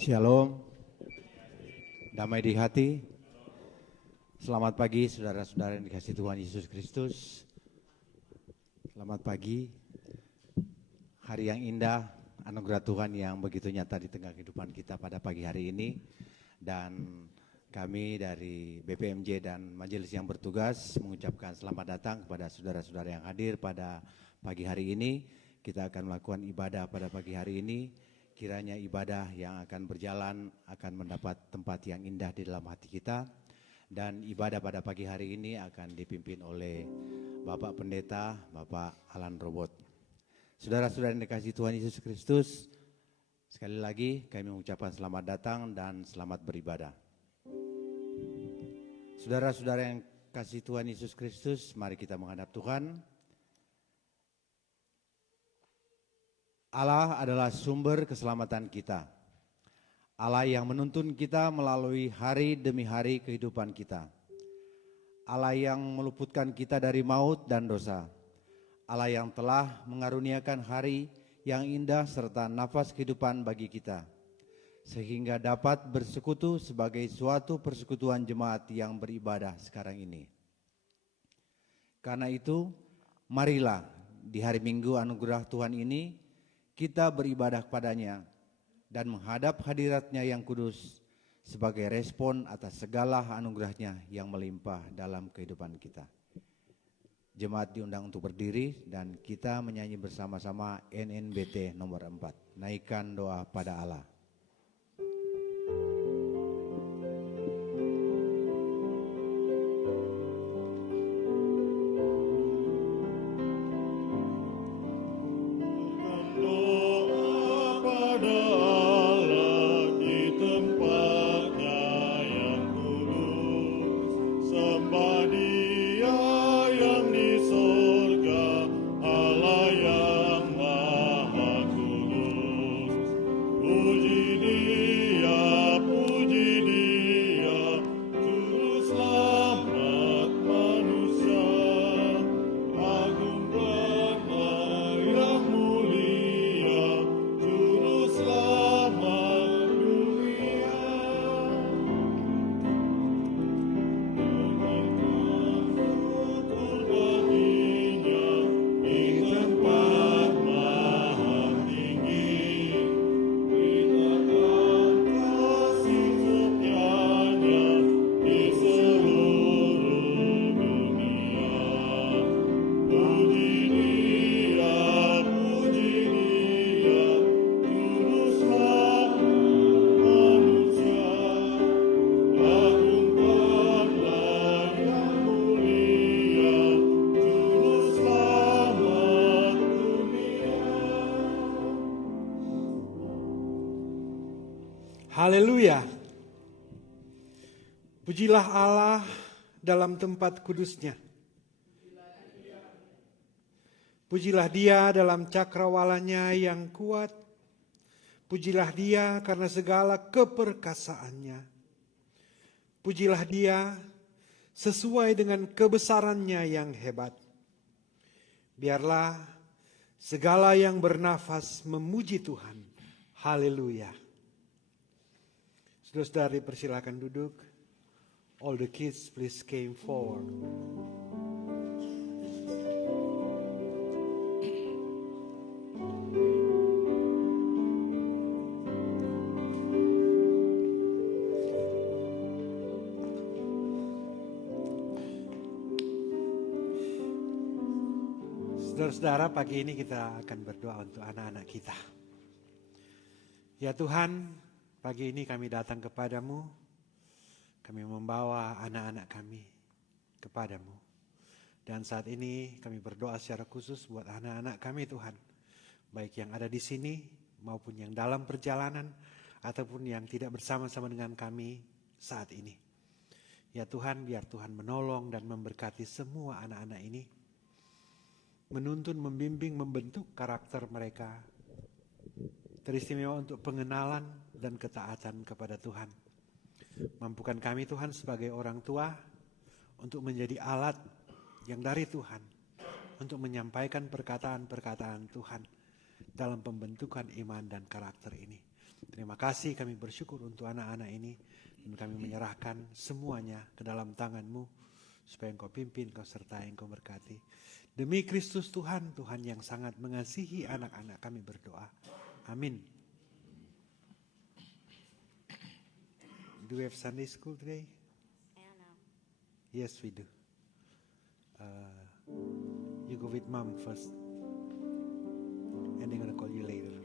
Shalom, damai di hati. Selamat pagi saudara-saudara yang dikasihi Tuhan Yesus Kristus. Selamat pagi, hari yang indah, anugerah Tuhan yang begitu nyata di tengah kehidupan kita pada pagi hari ini. Dan kami dari BPMJ dan majelis yang bertugas mengucapkan selamat datang kepada saudara-saudara yang hadir pada pagi hari ini. Kita akan melakukan ibadah pada pagi hari ini. Kiranya ibadah yang akan berjalan akan mendapat tempat yang indah di dalam hati kita. Dan ibadah pada pagi hari ini akan dipimpin oleh Bapak Pendeta, Bapak Alan Robot. Saudara-saudara yang dikasihi Tuhan Yesus Kristus, sekali lagi kami mengucapkan selamat datang dan selamat beribadah. Saudara-saudara yang kasih Tuhan Yesus Kristus, mari kita menghadap Tuhan. Allah adalah sumber keselamatan kita. Allah yang menuntun kita melalui hari demi hari kehidupan kita. Allah yang meluputkan kita dari maut dan dosa. Allah yang telah mengaruniakan hari yang indah serta nafas kehidupan bagi kita, sehingga dapat bersekutu sebagai suatu persekutuan jemaat yang beribadah sekarang ini. Karena itu, marilah di hari Minggu anugerah Tuhan ini kita beribadah kepadanya dan menghadap hadiratnya yang kudus sebagai respon atas segala anugerahnya yang melimpah dalam kehidupan kita. Jemaat diundang untuk berdiri dan kita menyanyi bersama-sama NNBT nomor 4. Naikkan doa pada Allah. Haleluya. Pujilah Allah dalam tempat kudusnya. Pujilah Dia dalam cakrawalanya yang kuat. Pujilah Dia karena segala keperkasaannya. Pujilah Dia sesuai dengan kebesarannya yang hebat. Biarlah segala yang bernafas memuji Tuhan. Haleluya. Saudara-saudari persilakan duduk. All the kids please came forward. Saudara-saudara, pagi ini kita akan berdoa untuk anak-anak kita. Ya Tuhan, pagi ini kami datang kepadamu, kami membawa anak-anak kami kepadamu. Dan saat ini kami berdoa secara khusus buat anak-anak kami Tuhan. Baik yang ada di sini maupun yang dalam perjalanan ataupun yang tidak bersama-sama dengan kami saat ini. Ya Tuhan, biar Tuhan menolong dan memberkati semua anak-anak ini. Menuntun, membimbing, membentuk karakter mereka. Teristimewa untuk pengenalan dan ketaatan kepada Tuhan. Mampukan kami Tuhan sebagai orang tua untuk menjadi alat yang dari Tuhan untuk menyampaikan perkataan-perkataan Tuhan dalam pembentukan iman dan karakter ini. Terima kasih, kami bersyukur untuk anak-anak ini. Dan kami menyerahkan semuanya ke dalam tangan-Mu, supaya Engkau pimpin, Engkau sertai, Engkau berkati. Demi Kristus Tuhan, Tuhan yang sangat mengasihi anak-anak, kami berdoa. Amin. Do we have Sunday school today? I don't know. Yes, we do. You go with Mom first, and they're gonna call you later.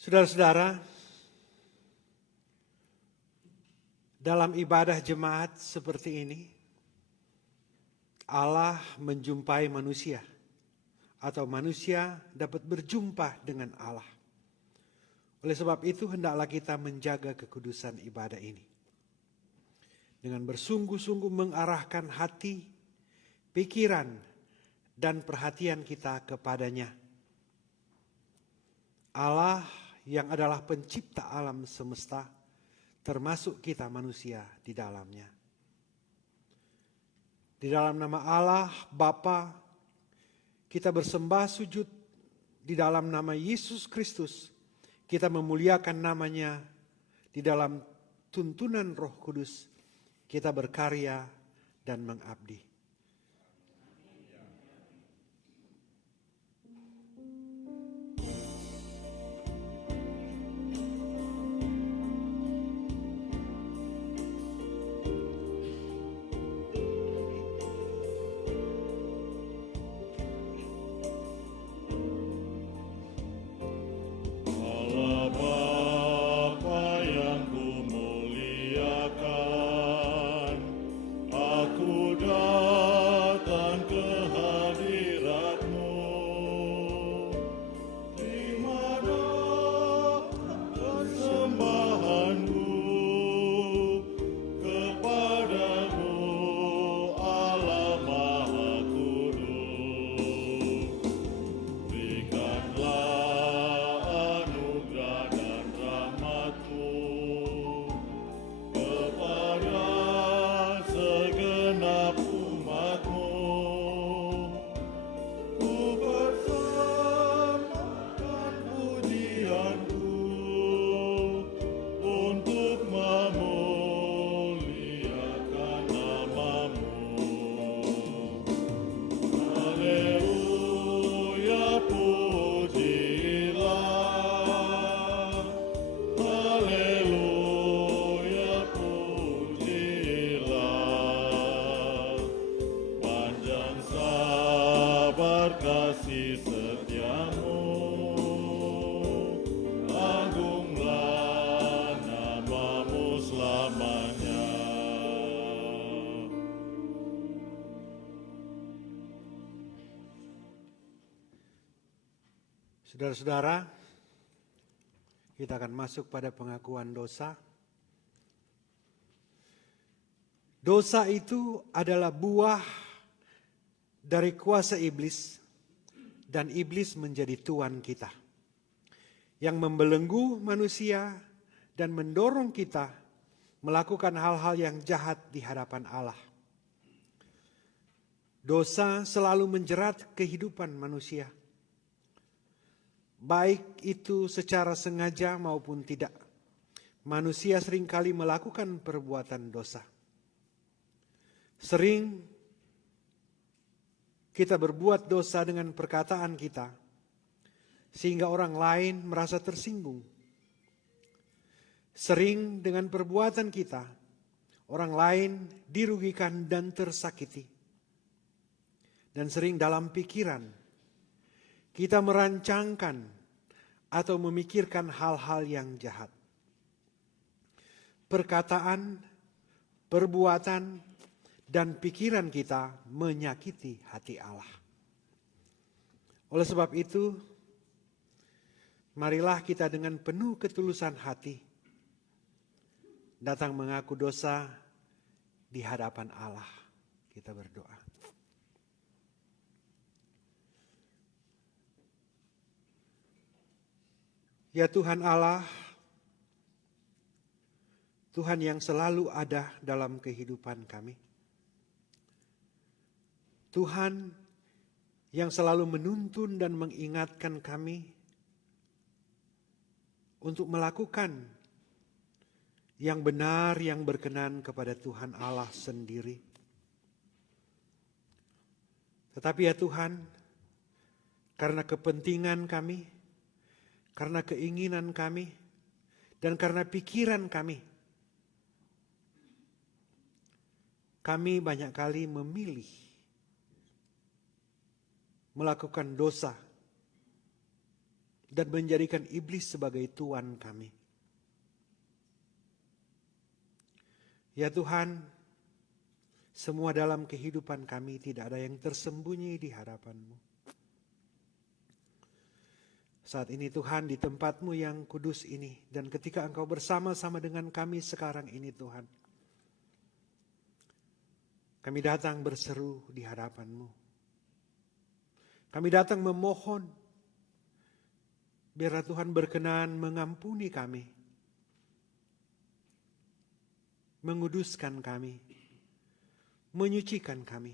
Saudara-saudara, dalam ibadah jemaat seperti ini, Allah menjumpai manusia, atau manusia dapat berjumpa dengan Allah. Oleh sebab itu, hendaklah kita menjaga kekudusan ibadah ini dengan bersungguh-sungguh mengarahkan hati, pikiran, dan perhatian kita kepadanya. Allah yang adalah pencipta alam semesta, termasuk kita manusia di dalamnya. Di dalam nama Allah Bapa, kita bersembah sujud. Di dalam nama Yesus Kristus, kita memuliakan namanya. Di dalam tuntunan Roh Kudus, kita berkarya dan mengabdi. Saudara-saudara, kita akan masuk pada pengakuan dosa. Dosa itu adalah buah dari kuasa iblis, dan iblis menjadi tuan kita, yang membelenggu manusia dan mendorong kita melakukan hal-hal yang jahat di hadapan Allah. Dosa selalu menjerat kehidupan manusia, baik itu secara sengaja maupun tidak. Manusia seringkali melakukan perbuatan dosa. Sering kita berbuat dosa dengan perkataan kita, sehingga orang lain merasa tersinggung. Sering dengan perbuatan kita, orang lain dirugikan dan tersakiti. Dan sering dalam pikiran, kita merancangkan atau memikirkan hal-hal yang jahat. Perkataan, perbuatan, dan pikiran kita menyakiti hati Allah. Oleh sebab itu, marilah kita dengan penuh ketulusan hati datang mengaku dosa di hadapan Allah. Kita berdoa. Ya Tuhan Allah, Tuhan yang selalu ada dalam kehidupan kami. Tuhan yang selalu menuntun dan mengingatkan kami untuk melakukan yang benar, yang berkenan kepada Tuhan Allah sendiri. Tetapi ya Tuhan, karena kepentingan kami, karena keinginan kami, dan karena pikiran kami banyak kali memilih melakukan dosa dan menjadikan iblis sebagai tuan kami. Ya Tuhan, semua dalam kehidupan kami tidak ada yang tersembunyi di hadapan-Mu. Saat ini Tuhan, di tempat-Mu yang kudus ini, dan ketika Engkau bersama-sama dengan kami sekarang ini Tuhan, kami datang berseru di hadapan-Mu. Kami datang memohon, biarlah Tuhan berkenan mengampuni kami, menguduskan kami, menyucikan kami.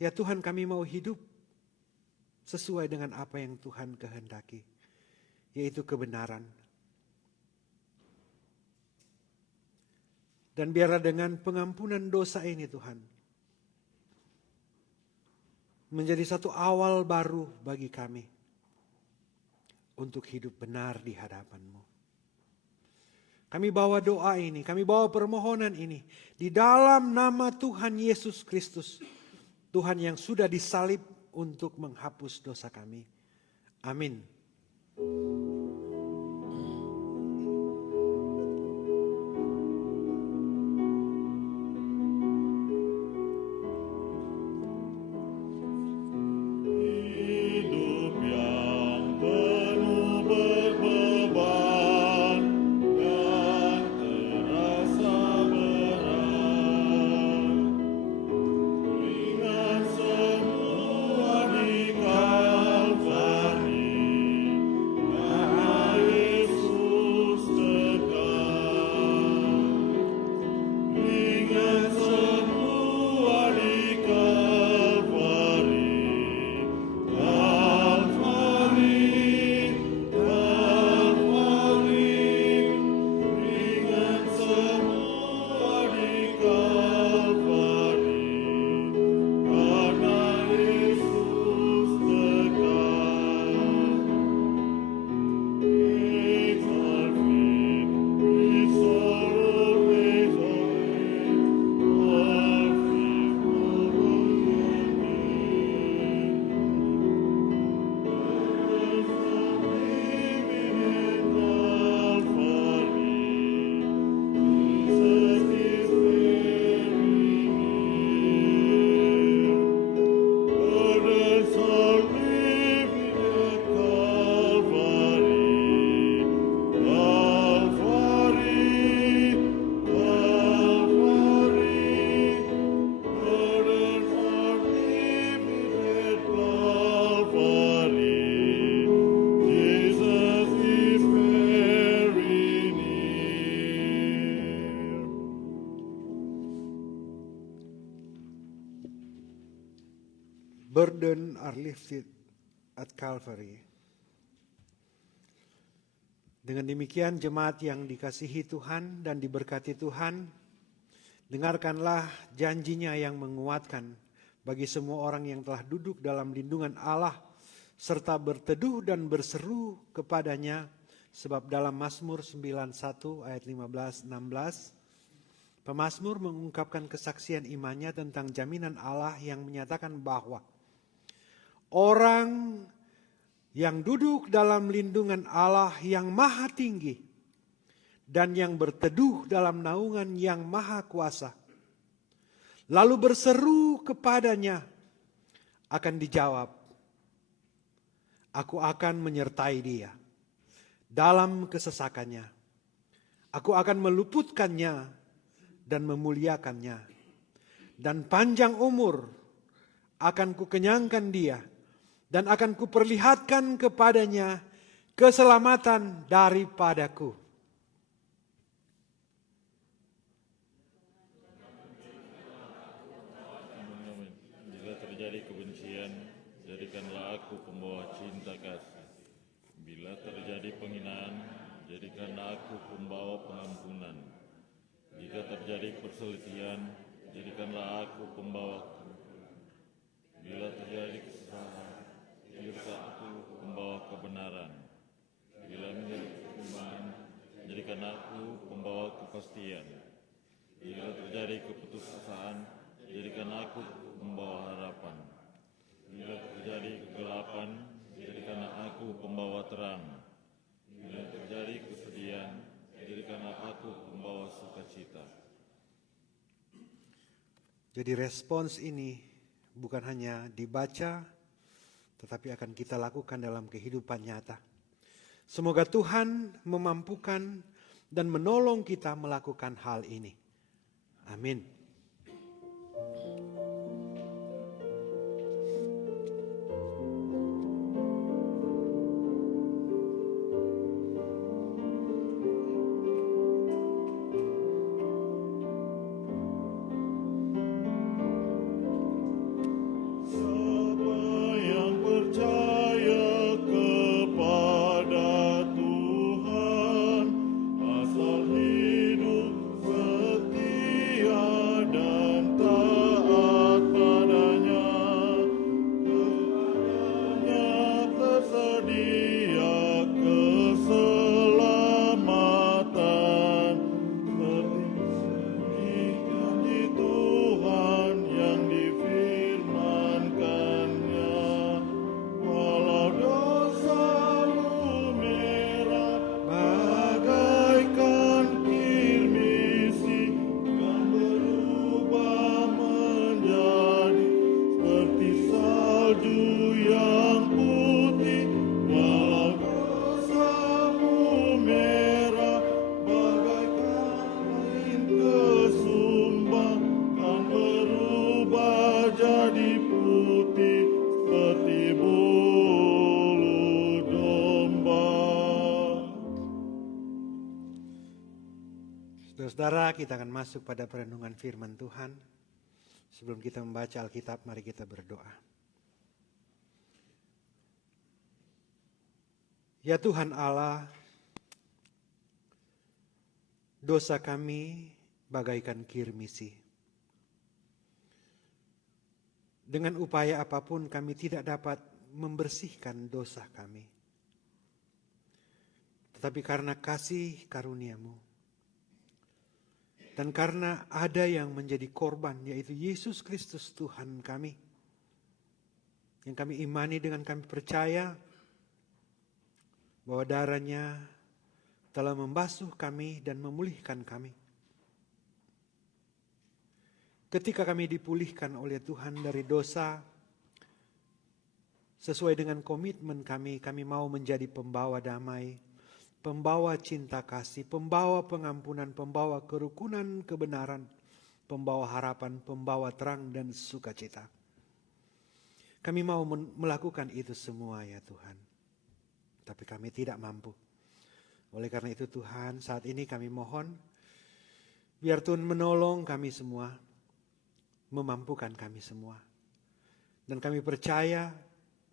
Ya Tuhan, kami mau hidup sesuai dengan apa yang Tuhan kehendaki, yaitu kebenaran. Dan biarlah dengan pengampunan dosa ini Tuhan, menjadi satu awal baru bagi kami untuk hidup benar di hadapan-Mu. Kami bawa doa ini, kami bawa permohonan ini di dalam nama Tuhan Yesus Kristus, Tuhan yang sudah disalib untuk menghapus dosa kami. Amin. Burden are lifted at Calvary. Dengan demikian jemaat yang dikasihi Tuhan dan diberkati Tuhan, dengarkanlah janjinya yang menguatkan bagi semua orang yang telah duduk dalam lindungan Allah serta berteduh dan berseru kepadanya, sebab dalam Mazmur 91 ayat 15-16 pemazmur mengungkapkan kesaksian imannya tentang jaminan Allah yang menyatakan bahwa orang yang duduk dalam lindungan Allah yang maha tinggi dan yang berteduh dalam naungan yang maha kuasa, lalu berseru kepadanya, akan dijawab, aku akan menyertai dia dalam kesesakannya. Aku akan meluputkannya dan memuliakannya. Dan panjang umur akan kukenyangkan dia, dan akan kuperlihatkan kepadanya keselamatan daripadaku. kepastian, jadikanlah aku pembawa cinta kasih. Bila terjadi penghinaan, jadikanlah aku pembawa pengampunan. Jika terjadi perselisihan, jadikanlah aku pembawa kerukunan. Bila terjadi kesalahan, jadikanlah aku pembawa kebenaran. Bila menjadi pertimbangan, jadikan aku pembawa kepastian. Bila terjadi keputusasaan, jadikan aku pembawa harapan. Bila terjadi kegelapan, jadikan aku pembawa terang. Bila terjadi kesedihan, jadikanlah aku pembawa sukacita. Jadi respons ini bukan hanya dibaca, tetapi akan kita lakukan dalam kehidupan nyata. Semoga Tuhan memampukan dan menolong kita melakukan hal ini. Amin. Saudara, kita akan masuk pada perenungan firman Tuhan. Sebelum kita membaca Alkitab, mari kita berdoa. Ya Tuhan Allah, dosa kami bagaikan kirmisi. Dengan upaya apapun kami tidak dapat membersihkan dosa kami. Tetapi karena kasih karunia-Mu, dan karena ada yang menjadi korban, yaitu Yesus Kristus Tuhan kami, yang kami imani dengan kami percaya bahwa darah-Nya telah membasuh kami dan memulihkan kami. Ketika kami dipulihkan oleh Tuhan dari dosa, sesuai dengan komitmen kami mau menjadi pembawa damai, pembawa cinta kasih, pembawa pengampunan, pembawa kerukunan kebenaran, pembawa harapan, pembawa terang dan sukacita. Kami mau melakukan itu semua ya Tuhan. Tapi kami tidak mampu. Oleh karena itu Tuhan, saat ini kami mohon, biar Tuhan menolong kami semua, memampukan kami semua. Dan kami percaya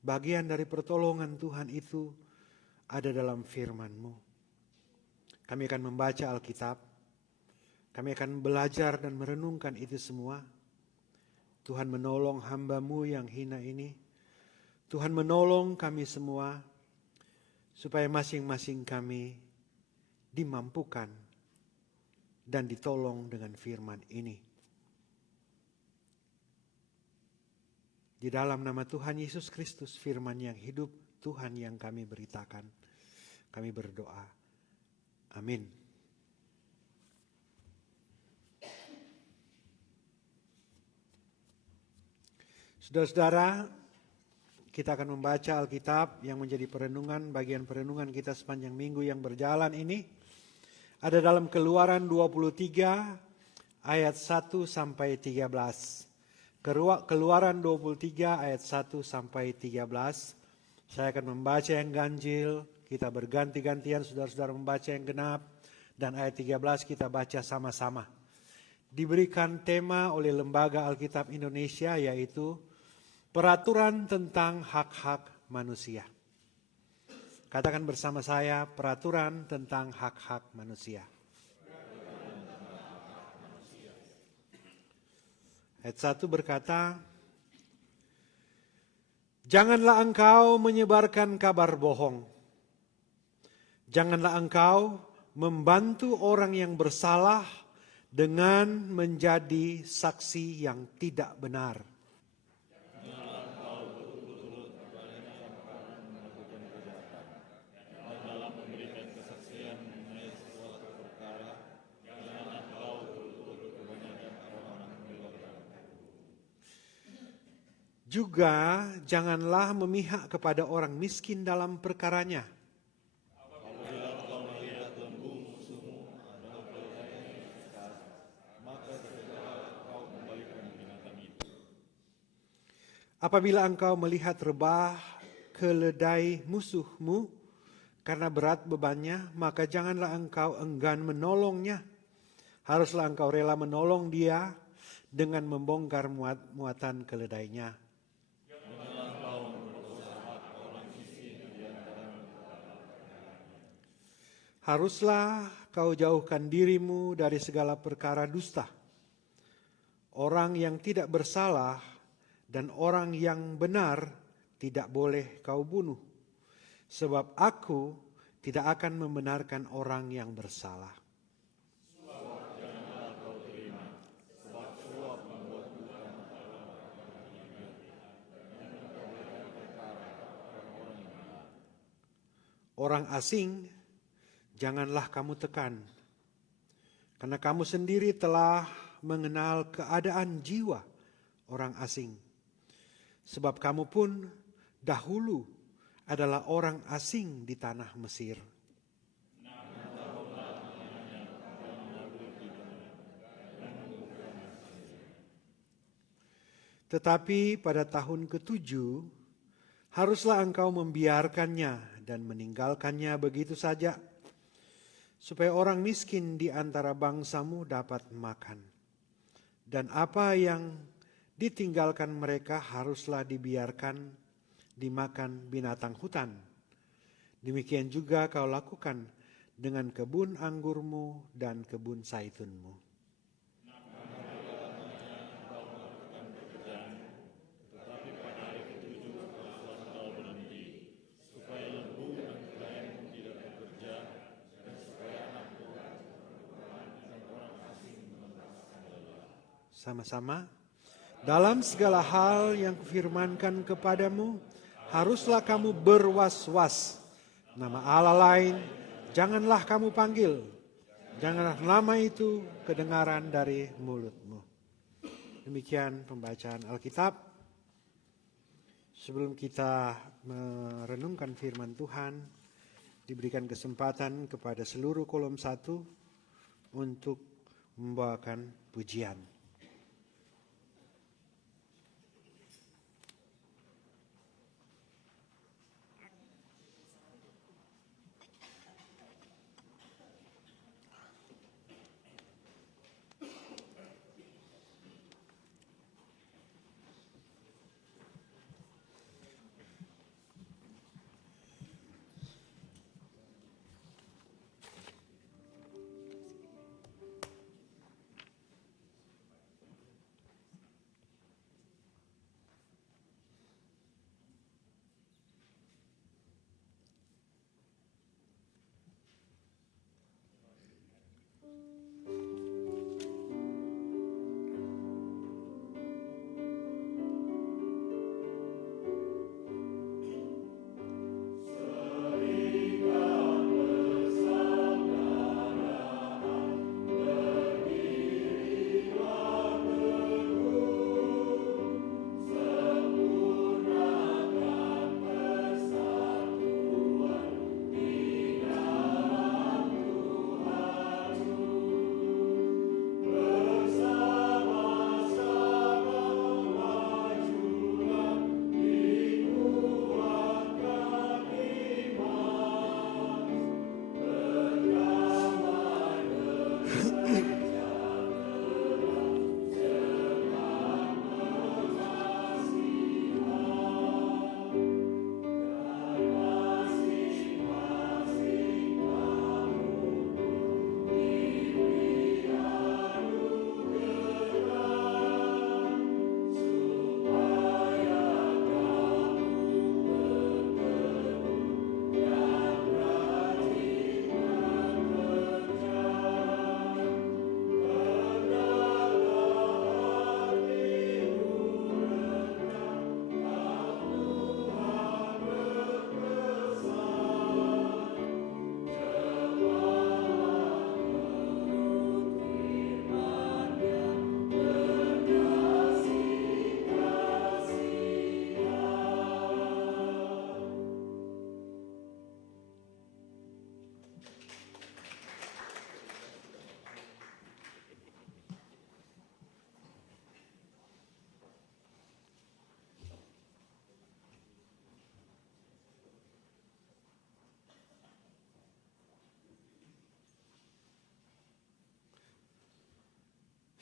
bagian dari pertolongan Tuhan itu ada dalam firman-Mu. Kami akan membaca Alkitab. Kami akan belajar dan merenungkan itu semua. Tuhan menolong hamba-Mu yang hina ini. Tuhan menolong kami semua supaya masing-masing kami dimampukan dan ditolong dengan firman ini. Di dalam nama Tuhan Yesus Kristus, firman yang hidup, Tuhan yang kami beritakan, kami berdoa. Amin. Saudara-saudara, kita akan membaca Alkitab yang menjadi perenungan, bagian perenungan kita sepanjang minggu yang berjalan ini. Ada dalam Keluaran 23 ayat 1 sampai 13. Keluaran 23 ayat 1 sampai 13. Saya akan membaca yang ganjil, kita berganti-gantian saudara-saudara membaca yang genap, dan ayat 13 kita baca sama-sama. Diberikan tema oleh Lembaga Alkitab Indonesia yaitu peraturan tentang hak-hak manusia. Katakan bersama saya, peraturan tentang hak-hak manusia. Ayat 1 berkata, janganlah engkau menyebarkan kabar bohong. Janganlah engkau membantu orang yang bersalah dengan menjadi saksi yang tidak benar. Juga janganlah memihak kepada orang miskin dalam perkaranya. Apabila engkau melihat rebah keledai musuhmu karena berat bebannya, maka janganlah engkau enggan menolongnya. Haruslah engkau rela menolong dia dengan membongkar muatan keledainya. Haruslah kau jauhkan dirimu dari segala perkara dusta. Orang yang tidak bersalah dan orang yang benar tidak boleh kau bunuh. Sebab aku tidak akan membenarkan orang yang bersalah. Orang asing janganlah kamu tekan, karena kamu sendiri telah mengenal keadaan jiwa orang asing. Sebab kamu pun dahulu adalah orang asing di tanah Mesir. Tetapi pada tahun ke-7, haruslah engkau membiarkannya dan meninggalkannya begitu saja, supaya orang miskin di antara bangsamu dapat makan. Dan apa yang ditinggalkan mereka haruslah dibiarkan dimakan binatang hutan. Demikian juga kau lakukan dengan kebun anggurmu dan kebun zaitunmu. Sama-sama. Dalam segala hal yang kufirmankan kepadamu, haruslah kamu berwas-was. Nama Allah lain janganlah kamu panggil. Janganlah nama itu kedengaran dari mulutmu. Demikian pembacaan Alkitab. Sebelum kita merenungkan firman Tuhan, diberikan kesempatan kepada seluruh kolom 1 untuk membawakan pujian.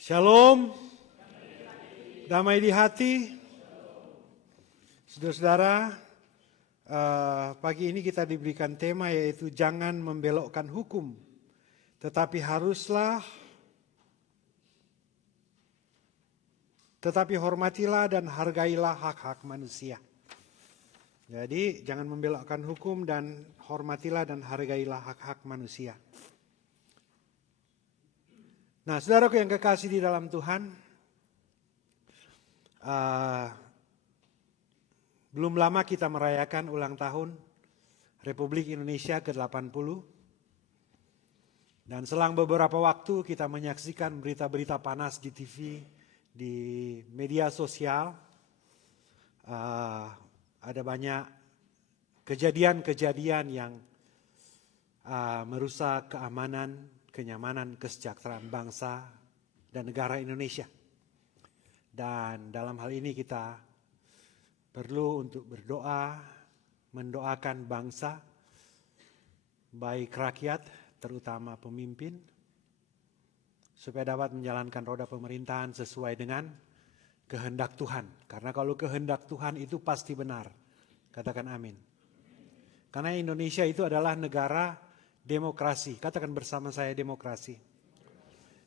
Shalom, damai di hati. Saudara-saudara, pagi ini kita diberikan tema yaitu jangan membelokkan hukum, tetapi hormatilah dan hargailah hak-hak manusia. Jadi jangan membelokkan hukum dan hormatilah dan hargailah hak-hak manusia. Nah, saudaraku yang kekasih di dalam Tuhan, belum lama kita merayakan ulang tahun Republik Indonesia ke-80. Dan selang beberapa waktu kita menyaksikan berita-berita panas di TV, di media sosial. Ada banyak kejadian-kejadian yang merusak keamanan, kenyamanan, kesejahteraan bangsa dan negara Indonesia. Dan dalam hal ini kita perlu untuk berdoa, mendoakan bangsa, baik rakyat, terutama pemimpin, supaya dapat menjalankan roda pemerintahan sesuai dengan kehendak Tuhan. Karena kalau kehendak Tuhan itu pasti benar. Katakan amin. Karena Indonesia itu adalah negara demokrasi. Katakan bersama saya demokrasi.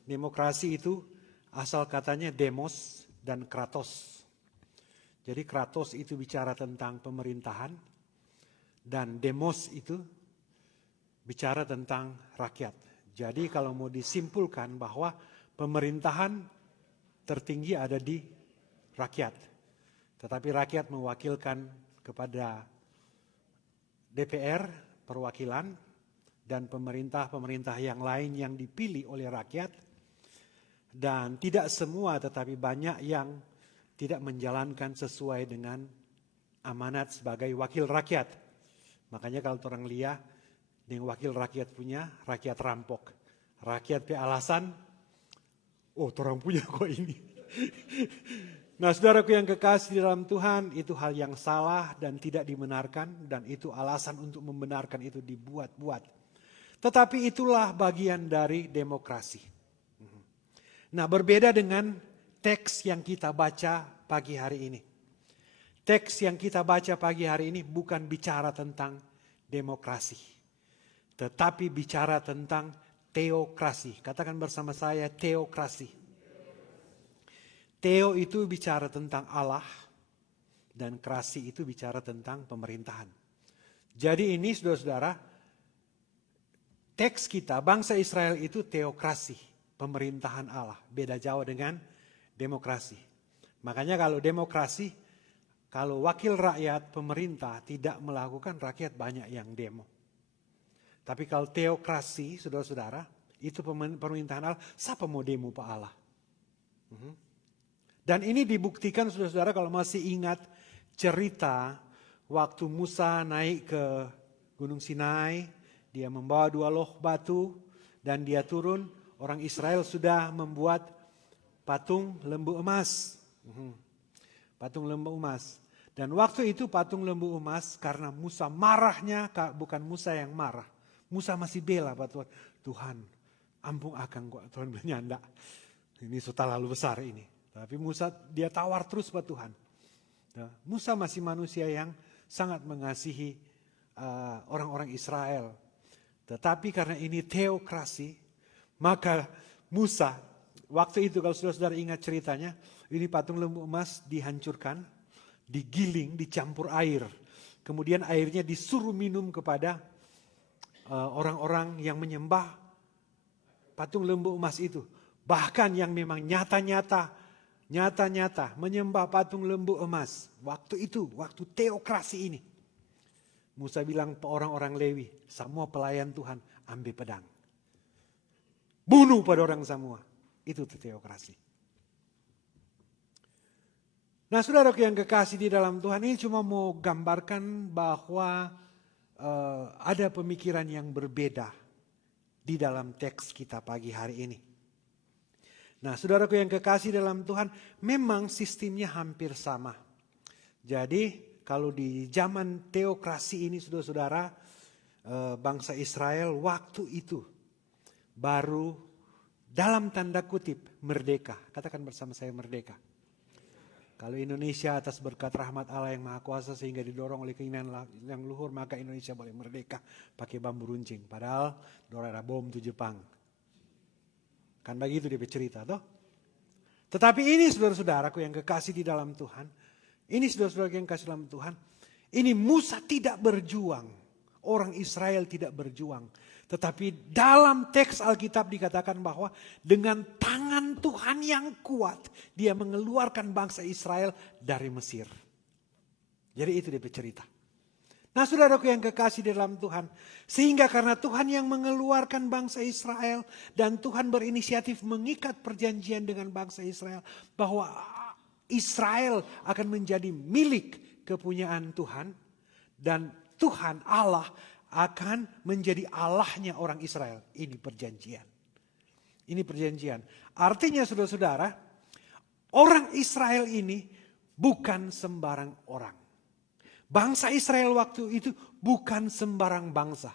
Demokrasi itu asal katanya demos dan kratos. Jadi kratos itu bicara tentang pemerintahan dan demos itu bicara tentang rakyat. Jadi kalau mau disimpulkan bahwa pemerintahan tertinggi ada di rakyat. Tetapi rakyat mewakilkan kepada DPR, perwakilan, dan pemerintah-pemerintah yang lain yang dipilih oleh rakyat. Dan tidak semua tetapi banyak yang tidak menjalankan sesuai dengan amanat sebagai wakil rakyat. Makanya kalau orang lihat yang wakil rakyat punya, rakyat rampok. Rakyat punya alasan, oh orang punya kok ini. Nah, saudaraku yang kekasih dalam Tuhan, itu hal yang salah dan tidak dibenarkan. Dan itu alasan untuk membenarkan itu dibuat-buat. Tetapi itulah bagian dari demokrasi. Nah, berbeda dengan teks yang kita baca pagi hari ini. Teks yang kita baca pagi hari ini bukan bicara tentang demokrasi. Tetapi bicara tentang teokrasi. Katakan bersama saya, teokrasi. Teo itu bicara tentang Allah. Dan krasi itu bicara tentang pemerintahan. Jadi ini saudara-saudara, teks kita, bangsa Israel itu teokrasi, pemerintahan Allah. Beda jauh dengan demokrasi. Makanya kalau demokrasi, kalau wakil rakyat, pemerintah tidak melakukan, rakyat banyak yang demo. Tapi kalau teokrasi, saudara-saudara, itu pemerintahan Allah, siapa mau demo Pak Allah? Dan ini dibuktikan saudara-saudara kalau masih ingat cerita waktu Musa naik ke Gunung Sinai, dia membawa 2 loh batu dan dia turun. Orang Israel sudah membuat patung lembu emas. Patung lembu emas. Dan waktu itu patung lembu emas karena Musa marahnya, bukan Musa yang marah. Musa masih bela Pak Tuhan. Tuhan ampun akan kok. Tuhan bernyanda. Ini sudah terlalu besar ini. Tapi Musa dia tawar terus Pak Tuhan. Musa masih manusia yang sangat mengasihi orang-orang Israel. Tetapi karena ini teokrasi, maka Musa, waktu itu kalau saudara-saudara ingat ceritanya, ini patung lembu emas dihancurkan, digiling, dicampur air. Kemudian airnya disuruh minum kepada orang-orang yang menyembah patung lembu emas itu. Bahkan yang memang nyata-nyata menyembah patung lembu emas. Waktu itu, waktu teokrasi ini. Musa bilang ke orang-orang Lewi, semua pelayan Tuhan ambil pedang. Bunuh pada orang semua. Itu teokrasi. Nah, saudara yang kekasih di dalam Tuhan, ini cuma mau gambarkan bahwa ada pemikiran yang berbeda di dalam teks kita pagi hari ini. Nah, saudaraku yang kekasih dalam Tuhan, memang sistemnya hampir sama. Jadi, kalau di zaman teokrasi ini, saudara-saudara, bangsa Israel waktu itu baru dalam tanda kutip merdeka. Katakan bersama saya merdeka. Kalau Indonesia atas berkat rahmat Allah yang Maha Kuasa sehingga didorong oleh keinginan yang luhur, maka Indonesia boleh merdeka pakai bambu runcing. Padahal dorang ada bom tuh Jepang. Kan begitu dia bercerita toh. Tetapi ini saudara-saudaraku yang kekasih di dalam Tuhan. Ini saudara-saudara yang kasih dalam Tuhan. Ini Musa tidak berjuang. Orang Israel tidak berjuang. Tetapi dalam teks Alkitab dikatakan bahwa dengan tangan Tuhan yang kuat, dia mengeluarkan bangsa Israel dari Mesir. Jadi itu dia bercerita. Nah saudaraku yang kekasih di dalam Tuhan. Sehingga karena Tuhan yang mengeluarkan bangsa Israel. Dan Tuhan berinisiatif mengikat perjanjian dengan bangsa Israel. Bahwa Israel akan menjadi milik kepunyaan Tuhan. Dan Tuhan Allah akan menjadi Allahnya orang Israel. Ini perjanjian. Ini perjanjian. Artinya saudara-saudara, orang Israel ini bukan sembarang orang. Bangsa Israel waktu itu bukan sembarang bangsa.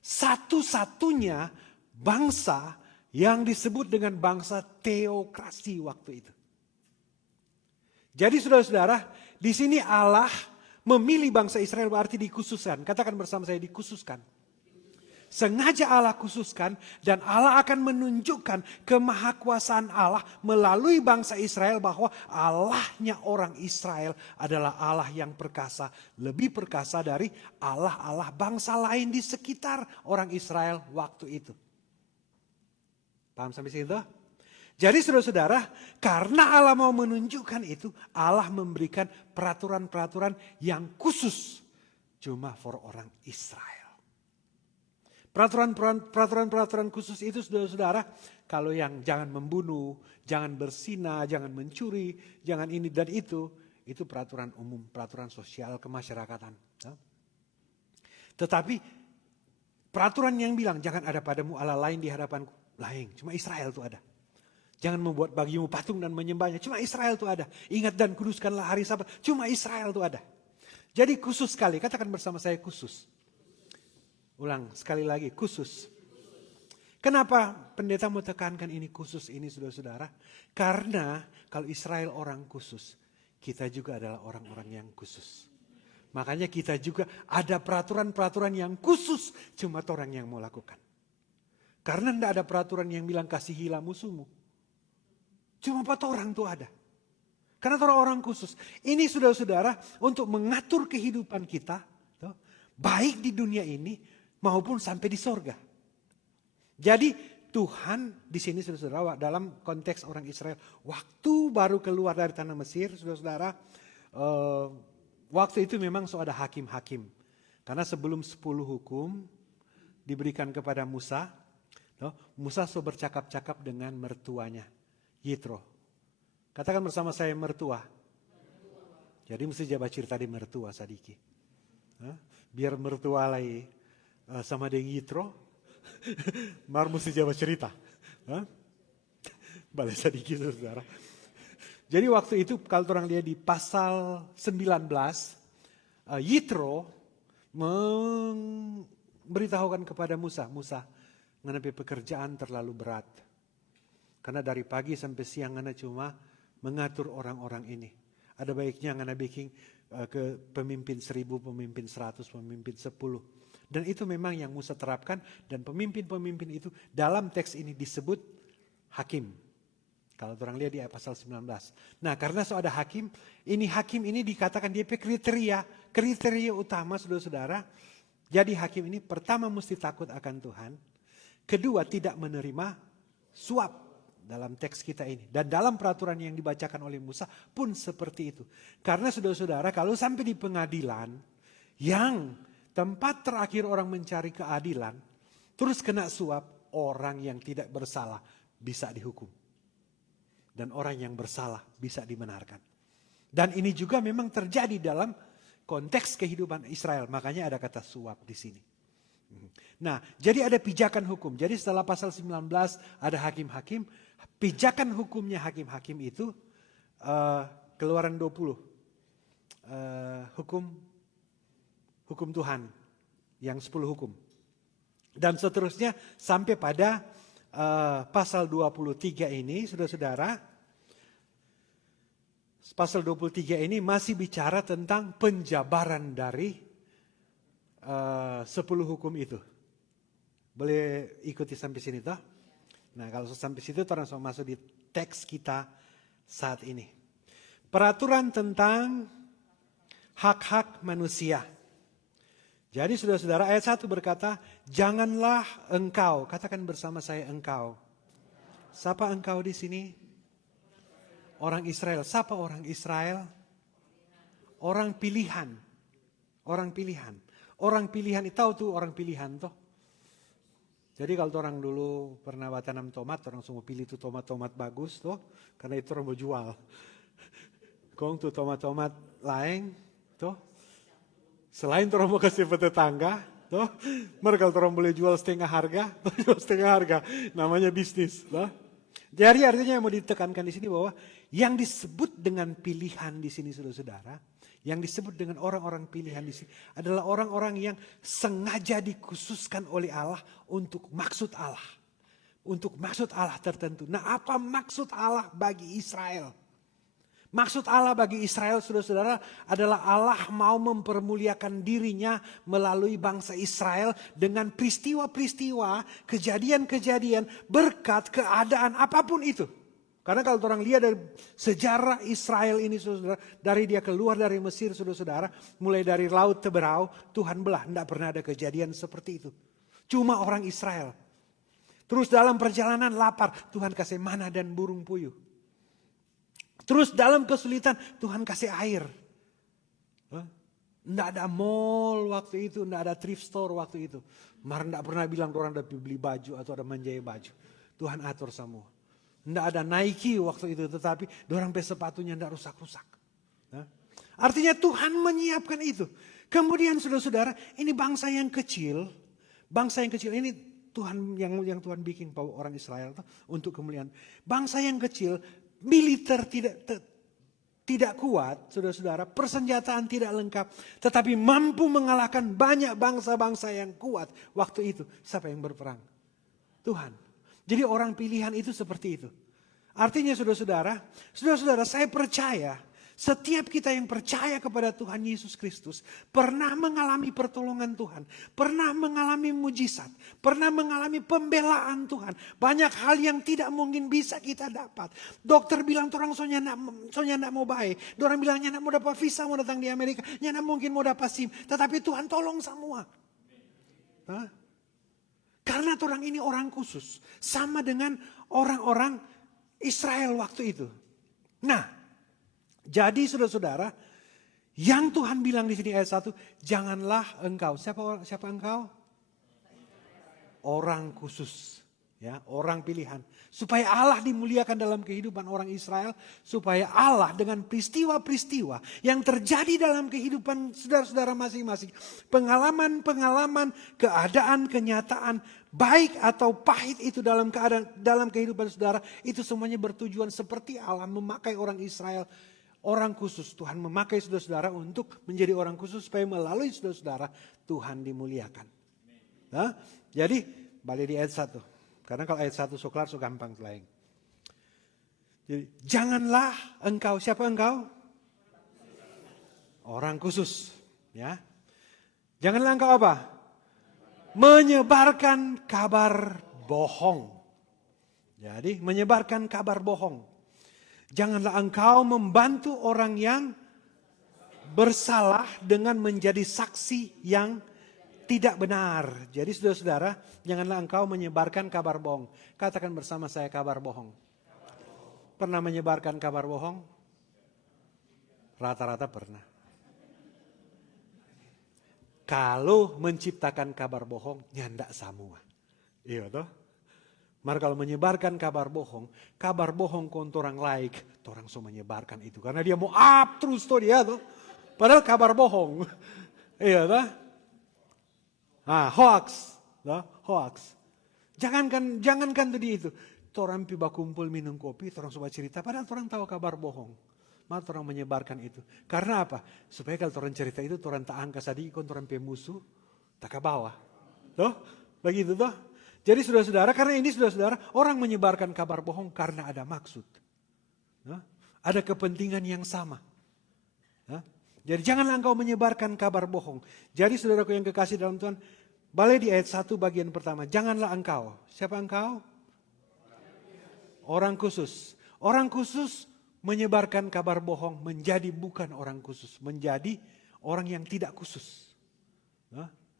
Satu-satunya bangsa yang disebut dengan bangsa teokrasi waktu itu. Jadi saudara-saudara, di sini Allah memilih bangsa Israel berarti dikhususkan. Katakan bersama saya, dikhususkan. Sengaja Allah khususkan dan Allah akan menunjukkan kemahakuasaan Allah melalui bangsa Israel bahwa Allahnya orang Israel adalah Allah yang perkasa. Lebih perkasa dari Allah-Allah bangsa lain di sekitar orang Israel waktu itu. Paham sampai situ? Jadi saudara-saudara, karena Allah mau menunjukkan itu, Allah memberikan peraturan-peraturan yang khusus cuma for orang Israel. Peraturan-peraturan khusus itu saudara-saudara, kalau yang jangan membunuh, jangan berzina, jangan mencuri, jangan ini dan itu peraturan umum, peraturan sosial kemasyarakatan. Tetapi peraturan yang bilang jangan ada padamu Allah lain di hadapanku, lain, cuma Israel itu ada. Jangan membuat bagimu patung dan menyembahnya. Cuma Israel itu ada. Ingat dan kuduskanlah hari Sabat. Cuma Israel itu ada. Jadi khusus sekali. Katakan bersama saya khusus. Ulang sekali lagi khusus. Kenapa pendeta mau tekankan ini khusus ini saudara-saudara? Karena kalau Israel orang khusus. Kita juga adalah orang-orang yang khusus. Makanya kita juga ada peraturan-peraturan yang khusus. Cuma orang yang mau lakukan. Karena tidak ada peraturan yang bilang kasihilah musuhmu. Cuma 4 orang tuh ada. Karena orang khusus. Ini saudara-saudara untuk mengatur kehidupan kita. Baik di dunia ini maupun sampai di sorga. Jadi Tuhan di sini saudara-saudara dalam konteks orang Israel. Waktu baru keluar dari tanah Mesir saudara-saudara. Waktu itu memang ada hakim-hakim. Karena sebelum 10 hukum diberikan kepada Musa. Musa bercakap-cakap dengan mertuanya. Yitro. Katakan bersama saya mertua. Jadi mesti jabat cerita di mertua sadiki. Biar mertua lagi sama dengan Yitro. Mar mesti jabat cerita. Balik sadiki saudara. Jadi waktu itu kalau orang lihat di pasal 19. Yitro memberitahukan kepada Musa. Musa mengenai pekerjaan terlalu berat. Karena dari pagi sampai siang Anda cuma mengatur orang-orang ini. Ada baiknya Anda bikin ke pemimpin 1000, pemimpin 100, pemimpin 10. Dan itu memang yang Musa terapkan. Dan pemimpin-pemimpin itu dalam teks ini disebut hakim. Kalau orang lihat di pasal 19. Nah karena ada hakim ini dikatakan dia kriteria utama saudara-saudara. Jadi hakim ini pertama mesti takut akan Tuhan. Kedua tidak menerima suap. Dalam teks kita ini. Dan dalam peraturan yang dibacakan oleh Musa pun seperti itu. Karena saudara-saudara kalau sampai di pengadilan. Yang tempat terakhir orang mencari keadilan. Terus kena suap. Orang yang tidak bersalah bisa dihukum. Dan orang yang bersalah bisa dibenarkan. Dan ini juga memang terjadi dalam konteks kehidupan Israel. Makanya ada kata suap di sini. Nah jadi ada pijakan hukum. Jadi setelah pasal 19 ada hakim-hakim. Pijakan hukumnya hakim-hakim itu Keluaran 20. Hukum Tuhan yang 10 hukum. Dan seterusnya sampai pada pasal 23 ini, saudara-saudara, pasal 23 ini masih bicara tentang penjabaran dari 10 hukum itu. Boleh ikuti sampai sini toh? Nah, kalau sampai situ orang langsung masuk di teks kita saat ini. Peraturan tentang hak-hak manusia. Jadi saudara-saudara, ayat 1 berkata, janganlah engkau, katakan bersama saya engkau. Siapa engkau di sini? Orang Israel. Siapa orang Israel? Orang pilihan. Orang pilihan. Orang pilihan, tahu tuh orang pilihan toh? Jadi kalau orang dulu pernah tanam tomat, orang semua pilih tuh tomat-tomat bagus tuh, karena itu orang mau jual. Kong tuh tomat-tomat lain tuh, selain orang mau kasih ke tetangga, tuh, mereka kalau orang boleh jual setengah harga, jual setengah harga, namanya bisnis. Tuh. Jadi artinya yang mau ditekankan di sini bahwa yang disebut dengan pilihan di sini saudara-saudara, yang disebut dengan orang-orang pilihan di sini adalah orang-orang yang sengaja dikhususkan oleh Allah untuk maksud Allah. Untuk maksud Allah tertentu. Nah, apa maksud Allah bagi Israel? Maksud Allah bagi Israel, saudara-saudara, adalah Allah mau mempermuliakan dirinya melalui bangsa Israel dengan peristiwa-peristiwa, kejadian-kejadian, berkat, keadaan, apapun itu. Karena kalau orang lihat dari sejarah Israel ini, saudara, dari dia keluar dari Mesir, saudara-saudara, mulai dari Laut Teberau, Tuhan belah, tidak pernah ada kejadian seperti itu. Cuma orang Israel. Terus dalam perjalanan lapar, Tuhan kasih mana dan burung puyuh. Terus dalam kesulitan, Tuhan kasih air. Tidak ada mall waktu itu, tidak ada thrift store waktu itu. Mar tidak pernah bilang orang ada beli baju atau ada menjahit baju. Tuhan atur semua. Tidak ada Nike waktu itu, tetapi dorang pakai sepatunya tidak rusak-rusak. Artinya Tuhan menyiapkan itu. Kemudian saudara-saudara, ini bangsa yang kecil. Bangsa yang kecil ini Tuhan yang Tuhan bikin orang Israel untuk kemuliaan. Bangsa yang kecil, militer tidak kuat, saudara-saudara, persenjataan tidak lengkap, tetapi mampu mengalahkan banyak bangsa-bangsa yang kuat waktu itu. Siapa yang berperang? Tuhan. Jadi orang pilihan itu seperti itu. Artinya saudara-saudara, saya percaya setiap kita yang percaya kepada Tuhan Yesus Kristus pernah mengalami pertolongan Tuhan, pernah mengalami mujizat, pernah mengalami pembelaan Tuhan. Banyak hal yang tidak mungkin bisa kita dapat. Dokter bilang orang soalnya nak mau baik, orang bilangnya nak mau dapat visa, mau datang di Amerika, nak mungkin mau dapat SIM, tetapi Tuhan tolong semua. Karena orang ini orang khusus. Sama dengan orang-orang Israel waktu itu. Nah, jadi saudara-saudara, yang Tuhan bilang di sini ayat 1, janganlah engkau. Siapa engkau? Orang khusus. Ya, orang pilihan. Supaya Allah dimuliakan dalam kehidupan orang Israel. Supaya Allah dengan peristiwa-peristiwa yang terjadi dalam kehidupan saudara-saudara masing-masing. Pengalaman-pengalaman, keadaan, kenyataan, baik atau pahit itu dalam kehidupan saudara. Itu semuanya bertujuan seperti Allah memakai orang Israel. Orang khusus. Tuhan memakai saudara-saudara untuk menjadi orang khusus. Supaya melalui saudara-saudara Tuhan dimuliakan. Nah, jadi balik di ayat 1. Karena kalau ayat 1 so kelar so gampang selain. Jadi janganlah engkau, siapa engkau? Orang khusus. Ya. Janganlah engkau apa? Menyebarkan kabar bohong. Jadi menyebarkan kabar bohong. Janganlah engkau membantu orang yang bersalah dengan menjadi saksi yang tidak benar. Jadi saudara-saudara, janganlah engkau menyebarkan kabar bohong. Katakan bersama saya kabar bohong. Pernah menyebarkan kabar bohong? Rata-rata pernah. Kalau menciptakan kabar bohong, nyandak semua. Iya toh? Maka kalau menyebarkan kabar bohong kontor orang like, orang so menyebarkan itu. Karena dia mau up terus tuh dia tuh. Padahal kabar bohong. Iya toh? Hoax. Hoax. Jangankan tuh di itu. Orang piba kumpul minum kopi, orang coba cerita. Padahal orang tahu kabar bohong. Maka orang menyebarkan itu. Karena apa? Supaya kalau orang cerita itu, orang tak angka sadiki, orang musuh, tak ke bawah. Toh? Begitu toh? Jadi saudara-saudara, karena ini saudara-saudara, orang menyebarkan kabar bohong karena ada maksud. Ada kepentingan yang sama. Jadi janganlah engkau menyebarkan kabar bohong. Jadi saudaraku yang kekasih dalam Tuhan, balik di ayat 1 bagian pertama. Janganlah engkau. Siapa engkau? Orang khusus. Orang khusus menyebarkan kabar bohong menjadi bukan orang khusus. Menjadi orang yang tidak khusus.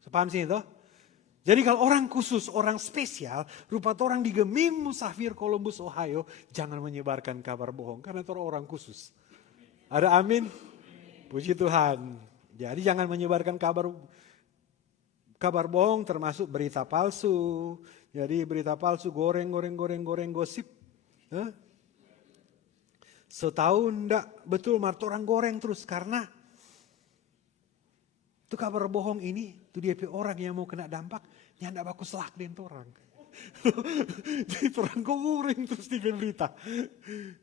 Paham sih itu? Jadi kalau orang khusus, orang spesial, rupa orang di Gemim Musafir Columbus, Ohio, jangan menyebarkan kabar bohong karena itu orang khusus. Ada amin? Puji Tuhan. Jadi jangan menyebarkan kabar bohong termasuk berita palsu. Jadi berita palsu goreng gosip. Setahun enggak betul orang goreng terus karena itu kabar bohong ini, itu dia orang yang mau kena dampak, yang enggak bagus lak den orang. Jadi orang goreng terus di berita.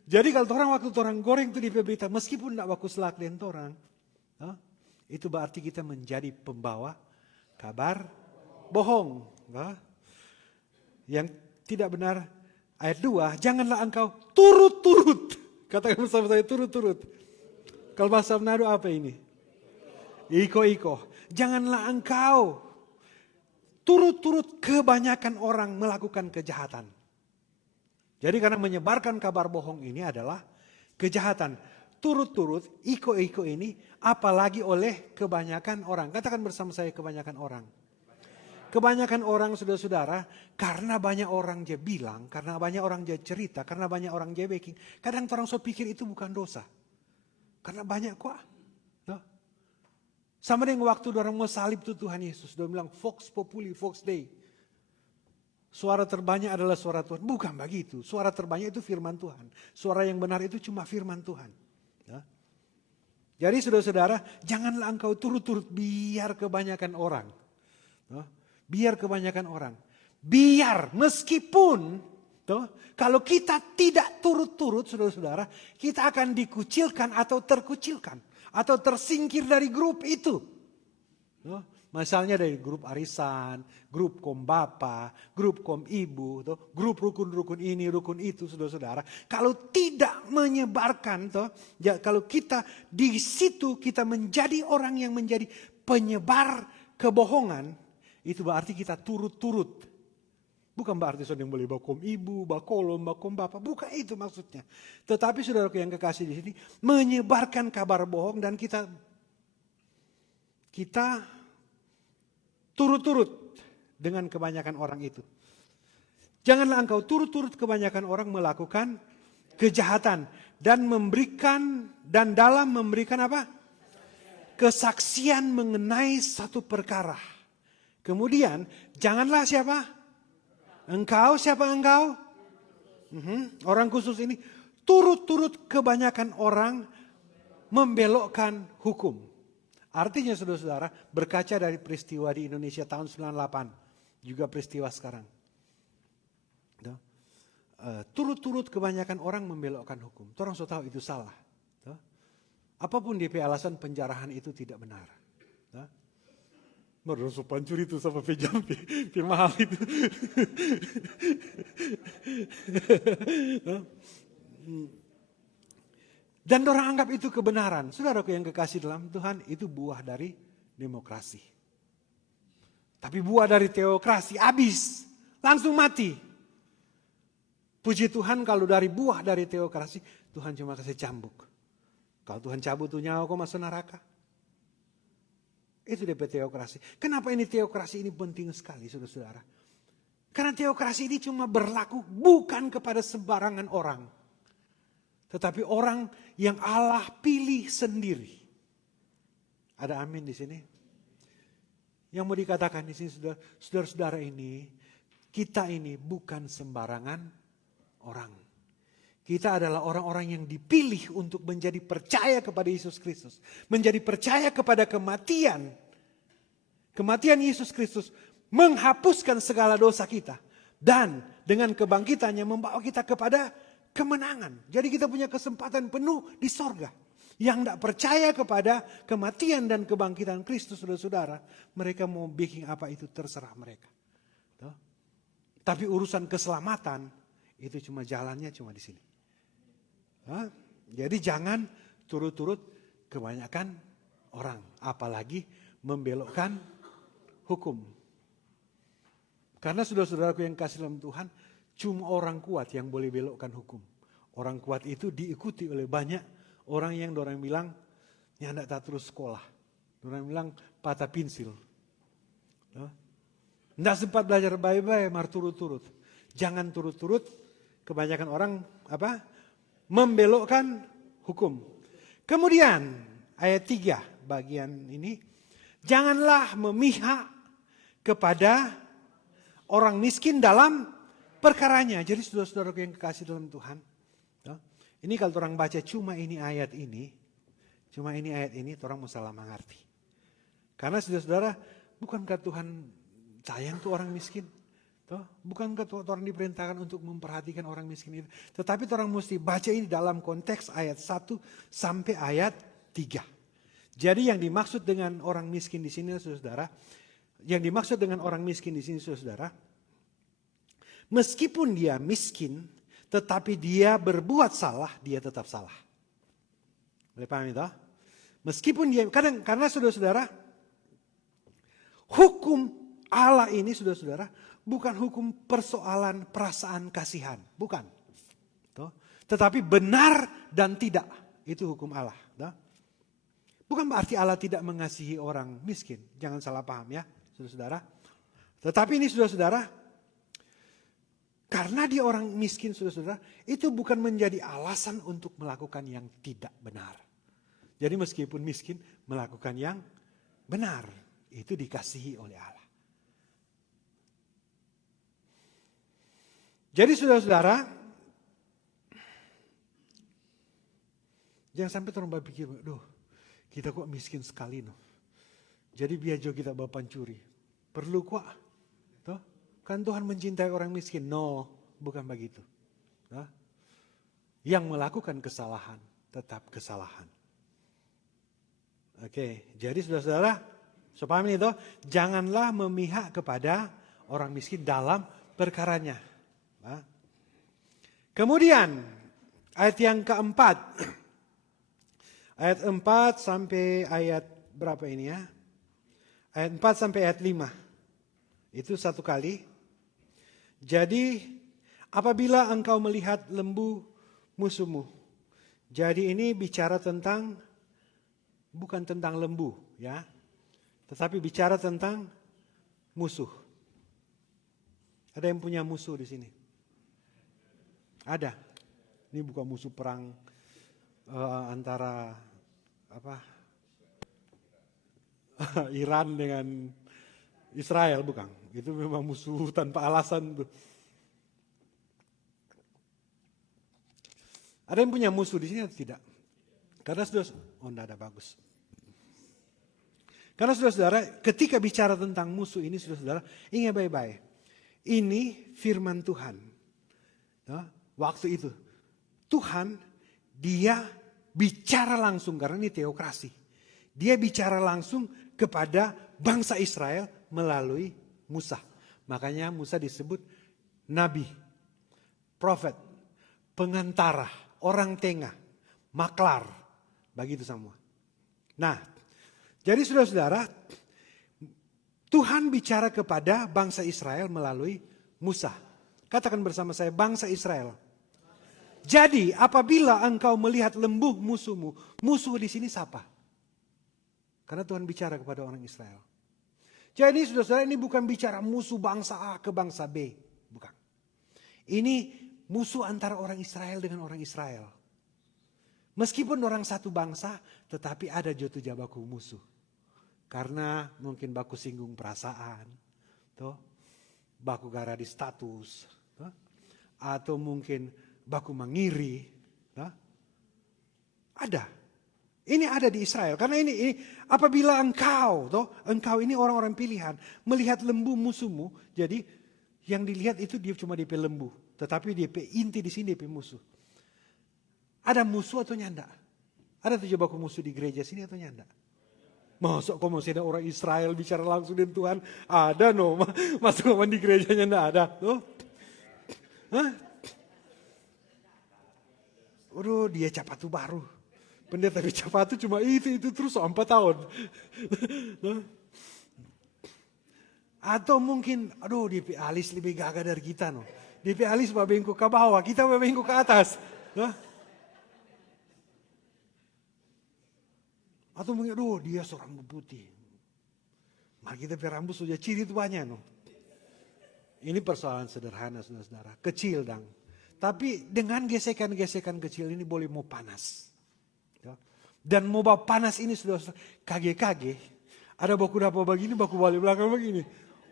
Jadi kalau orang waktu orang goreng itu di berita, meskipun enggak bagus lak den orang, itu berarti kita menjadi pembawa kabar bohong. Yang tidak benar, ayat 2, janganlah engkau turut-turut. Katakan bersama saya, turut-turut. Kalau bahasa Manado apa ini? Iko-iko. Janganlah engkau turut-turut kebanyakan orang melakukan kejahatan. Jadi karena menyebarkan kabar bohong ini adalah kejahatan. Turut-turut, iko-iko ini apalagi oleh kebanyakan orang. Katakan bersama saya, kebanyakan orang. Kebanyakan orang saudara-saudara, karena banyak orang dia bilang, karena banyak orang dia cerita, karena banyak orang dia baking. Kadang orang so pikir itu bukan dosa. Karena banyak kok. Sama dengan waktu orang mau salib itu Tuhan Yesus. Dia bilang Vox Populi, Vox Dei. Suara terbanyak adalah suara Tuhan. Bukan begitu. Suara terbanyak itu firman Tuhan. Suara yang benar itu cuma firman Tuhan. Jadi saudara-saudara, janganlah engkau turut-turut biar kebanyakan orang. Biar kebanyakan orang. Biar meskipun kalau kita tidak turut-turut saudara-saudara, kita akan dikucilkan atau terkucilkan. Atau tersingkir dari grup itu. Misalnya dari grup arisan, grup kom bapa, grup kom ibu, grup rukun-rukun ini, rukun itu, saudara-saudara. Kalau tidak menyebarkan, kalau kita di situ kita menjadi orang yang menjadi penyebar kebohongan, itu berarti kita turut-turut. Bukan berarti saudara yang boleh bakom ibu, bakolom, bakom bapak. Bukan itu maksudnya. Tetapi saudaraku yang kekasih di sini, menyebarkan kabar bohong dan kita turut-turut dengan kebanyakan orang itu. Janganlah engkau turut-turut kebanyakan orang melakukan kejahatan dan dalam memberikan apa? Kesaksian mengenai satu perkara. Kemudian janganlah siapa? Engkau, siapa engkau? Orang khusus ini turut-turut kebanyakan orang membelokkan hukum. Artinya saudara-saudara, berkaca dari peristiwa di Indonesia tahun 98, juga peristiwa sekarang. Turut-turut kebanyakan orang membelokkan hukum. Orang sudah tahu itu salah. Apapun DP alasan penjarahan itu tidak benar. Merusuh pancuri itu sama pejam, mahal itu. Dan orang anggap itu kebenaran. Saudaraku yang kekasih dalam Tuhan, itu buah dari demokrasi. Tapi buah dari teokrasi, habis. Langsung mati. Puji Tuhan kalau dari buah dari teokrasi, Tuhan cuma kasih cambuk. Kalau Tuhan cabut tuh nyawa kok masuk neraka. Itu DP teokrasi. Kenapa ini teokrasi ini penting sekali saudara-saudara? Karena teokrasi ini cuma berlaku bukan kepada sembarangan orang. Tetapi orang yang Allah pilih sendiri. Ada amin di sini? Yang mau dikatakan di sini saudara-saudara ini, kita ini bukan sembarangan orang. Kita adalah orang-orang yang dipilih untuk menjadi percaya kepada Yesus Kristus. Menjadi percaya kepada kematian. Kematian Yesus Kristus menghapuskan segala dosa kita. Dan dengan kebangkitannya membawa kita kepada kemenangan. Jadi kita punya kesempatan penuh di sorga. Yang tidak percaya kepada kematian dan kebangkitan Kristus, saudara-saudara, mereka mau bikin apa itu terserah mereka. Tapi urusan keselamatan itu cuma jalannya cuma di sini. Jadi jangan turut-turut kebanyakan orang, apalagi membelokkan hukum. Karena saudara-saudaraku yang kasih dalam Tuhan, cuma orang kuat yang boleh belokkan hukum. Orang kuat itu diikuti oleh banyak orang yang orang bilang nyandak tak terus sekolah. Orang bilang patah pensil. Nggak sempat belajar baik-baik, mar turut-turut. Jangan turut-turut, kebanyakan orang membelokkan hukum. Kemudian ayat 3 bagian ini, janganlah memihak kepada orang miskin dalam perkaranya. Jadi saudara-saudara yang kekasih dalam Tuhan, ini kalau orang baca cuma ini ayat ini, orang mau salah mengerti. Karena saudara-saudara, bukankah Tuhan sayang tuh orang miskin? Bukankah orang diperintahkan untuk memperhatikan orang miskin itu? Tetapi orang mesti baca ini dalam konteks ayat 1 sampai ayat 3. Jadi yang dimaksud dengan orang miskin di sini, saudara, saudara, meskipun dia miskin, tetapi dia berbuat salah, dia tetap salah. Boleh paham itu? Meskipun dia, karena saudara-saudara, hukum Allah ini saudara-saudara, bukan hukum persoalan perasaan kasihan, bukan. Tetapi benar dan tidak, itu hukum Allah. Bukan berarti Allah tidak mengasihi orang miskin, jangan salah paham ya, saudara-saudara. Tetapi ini saudara-saudara, karena dia orang miskin saudara-saudara, itu bukan menjadi alasan untuk melakukan yang tidak benar. Jadi meskipun miskin, melakukan yang benar, itu dikasihi oleh Allah. Jadi saudara-saudara, jangan sampai orang berpikir, kita kok miskin sekali no. Jadi biar kita bawa pancuri. Perlu kok. Kan Tuhan mencintai orang miskin. No, bukan begitu. Yang melakukan kesalahan, tetap kesalahan. Oke, jadi saudara-saudara, paham itu? Janganlah memihak kepada orang miskin dalam perkaranya. Kemudian ayat yang keempat. Ayat 4 sampai ayat berapa ini ya? Ayat 4 sampai ayat 5. Itu satu kali. Jadi apabila engkau melihat lembu musuhmu. Jadi ini bicara tentang, bukan tentang lembu ya. Tetapi bicara tentang musuh. Ada yang punya musuh di sini? Ada. Ini bukan musuh perang antara Iran dengan Israel, bukan. Itu memang musuh tanpa alasan. Ada yang punya musuh di sini atau tidak? Karena enggak ada, bagus. Karena saudara-saudara, ketika bicara tentang musuh ini, saudara-saudara, ingat baik-baik. Ini firman Tuhan. Waktu itu, Tuhan dia bicara langsung, karena ini teokrasi. Dia bicara langsung kepada bangsa Israel melalui Musa. Makanya Musa disebut nabi, prophet, pengantara, orang tengah, maklar, begitu semua. Nah, jadi saudara-saudara, Tuhan bicara kepada bangsa Israel melalui Musa. Katakan bersama saya, bangsa Israel. Jadi apabila engkau melihat lembu musuhmu, musuh di sini siapa? Karena Tuhan bicara kepada orang Israel. Jadi saudara-saudara, ini bukan bicara musuh bangsa A ke bangsa B. Bukan. Ini musuh antara orang Israel dengan orang Israel. Meskipun orang satu bangsa, tetapi ada jotu jabaku musuh. Karena mungkin baku singgung perasaan. Baku gara di status. Atau mungkin baku mengiri. Ada. Ini ada di Israel. Karena ini apabila engkau ini orang-orang pilihan, melihat lembu musuhmu, jadi yang dilihat itu dia cuma DP lembu. Tetapi DP inti di sini DP musuh. Ada musuh atau nyanda? Ada 7 baku musuh di gereja sini atau nyanda? Masuk kok masih ada orang Israel bicara langsung dengan Tuhan? Ada no, masuk di gerejanya enggak ada. Tuh. Hah? Aduh, dia Capatu baru. Pendeta Capatu cuma itu terus 4 tahun. Atau mungkin, aduh DP Alis lebih gagah dari kita no. DP Alis babengku ke bawah, kita babengku ke atas. Atau mungkin, aduh dia seorang putih. Mari kita rambut sudah ciri itu banyak no. Ini persoalan sederhana saudara-saudara, kecil dang. Tapi dengan gesekan-gesekan kecil ini boleh mau panas. Dan mau panas ini sudah kage-kage. Ada baku dapat begini, baku balik belakang begini.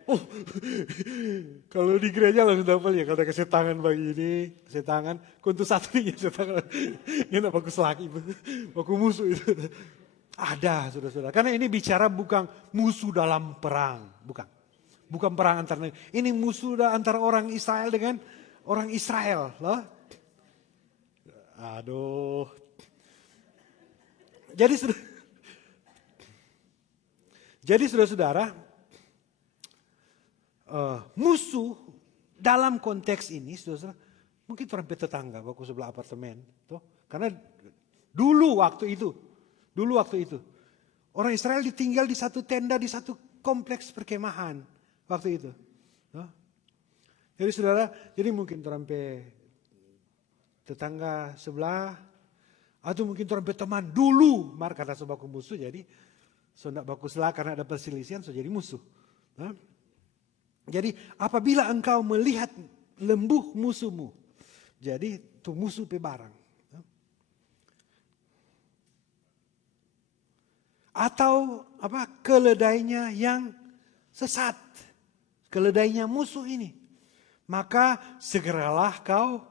Oh, kalau di gereja langsung dapat ya, kalau kasih tangan begini, kasih tangan, kuntu satu nih kasih tangan. Ini baku selaki, baku musuh itu. Ada saudara-saudara. Karena ini bicara bukan musuh dalam perang, bukan. Bukan perang antar negara. Ini musuh antara orang Israel dengan orang Israel, loh. Aduh. Jadi saudara-saudara, musuh dalam konteks ini, saudara, mungkin orang tetangga, baku sebelah apartemen, toh. Karena dulu waktu itu, orang Israel ditinggal di satu tenda di satu kompleks perkemahan waktu itu. Toh. Jadi saudara, jadi mungkin orang tetangga sebelah. Atau mungkin orang teman dulu, karena sebaku musuh jadi sondak baku selah karena ada perselisihan so jadi musuh. Nah, jadi apabila engkau melihat lembuh musuhmu, jadi tu musuh pe barang. Atau keledainya yang sesat, keledainya musuh ini, maka segeralah kau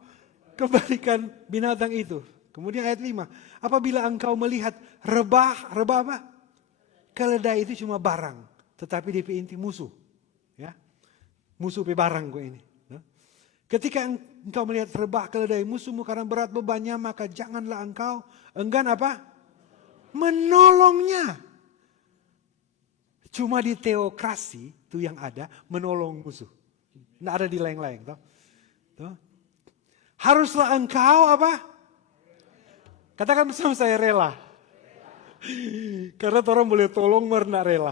kembalikan binatang itu. Kemudian ayat 5, apabila engkau melihat rebah apa? Keledai itu cuma barang, tetapi DP inti musuh. Ya, musuh pe barang gue ini. Ketika engkau melihat rebah keledai musuhmu karena berat bebannya, maka janganlah engkau enggan apa? Menolongnya. Cuma di teokrasi itu yang ada menolong musuh. Nggak ada di lain-lain. Haruslah engkau apa? Katakan bersama saya rela. Karena orang boleh tolong merendah rela.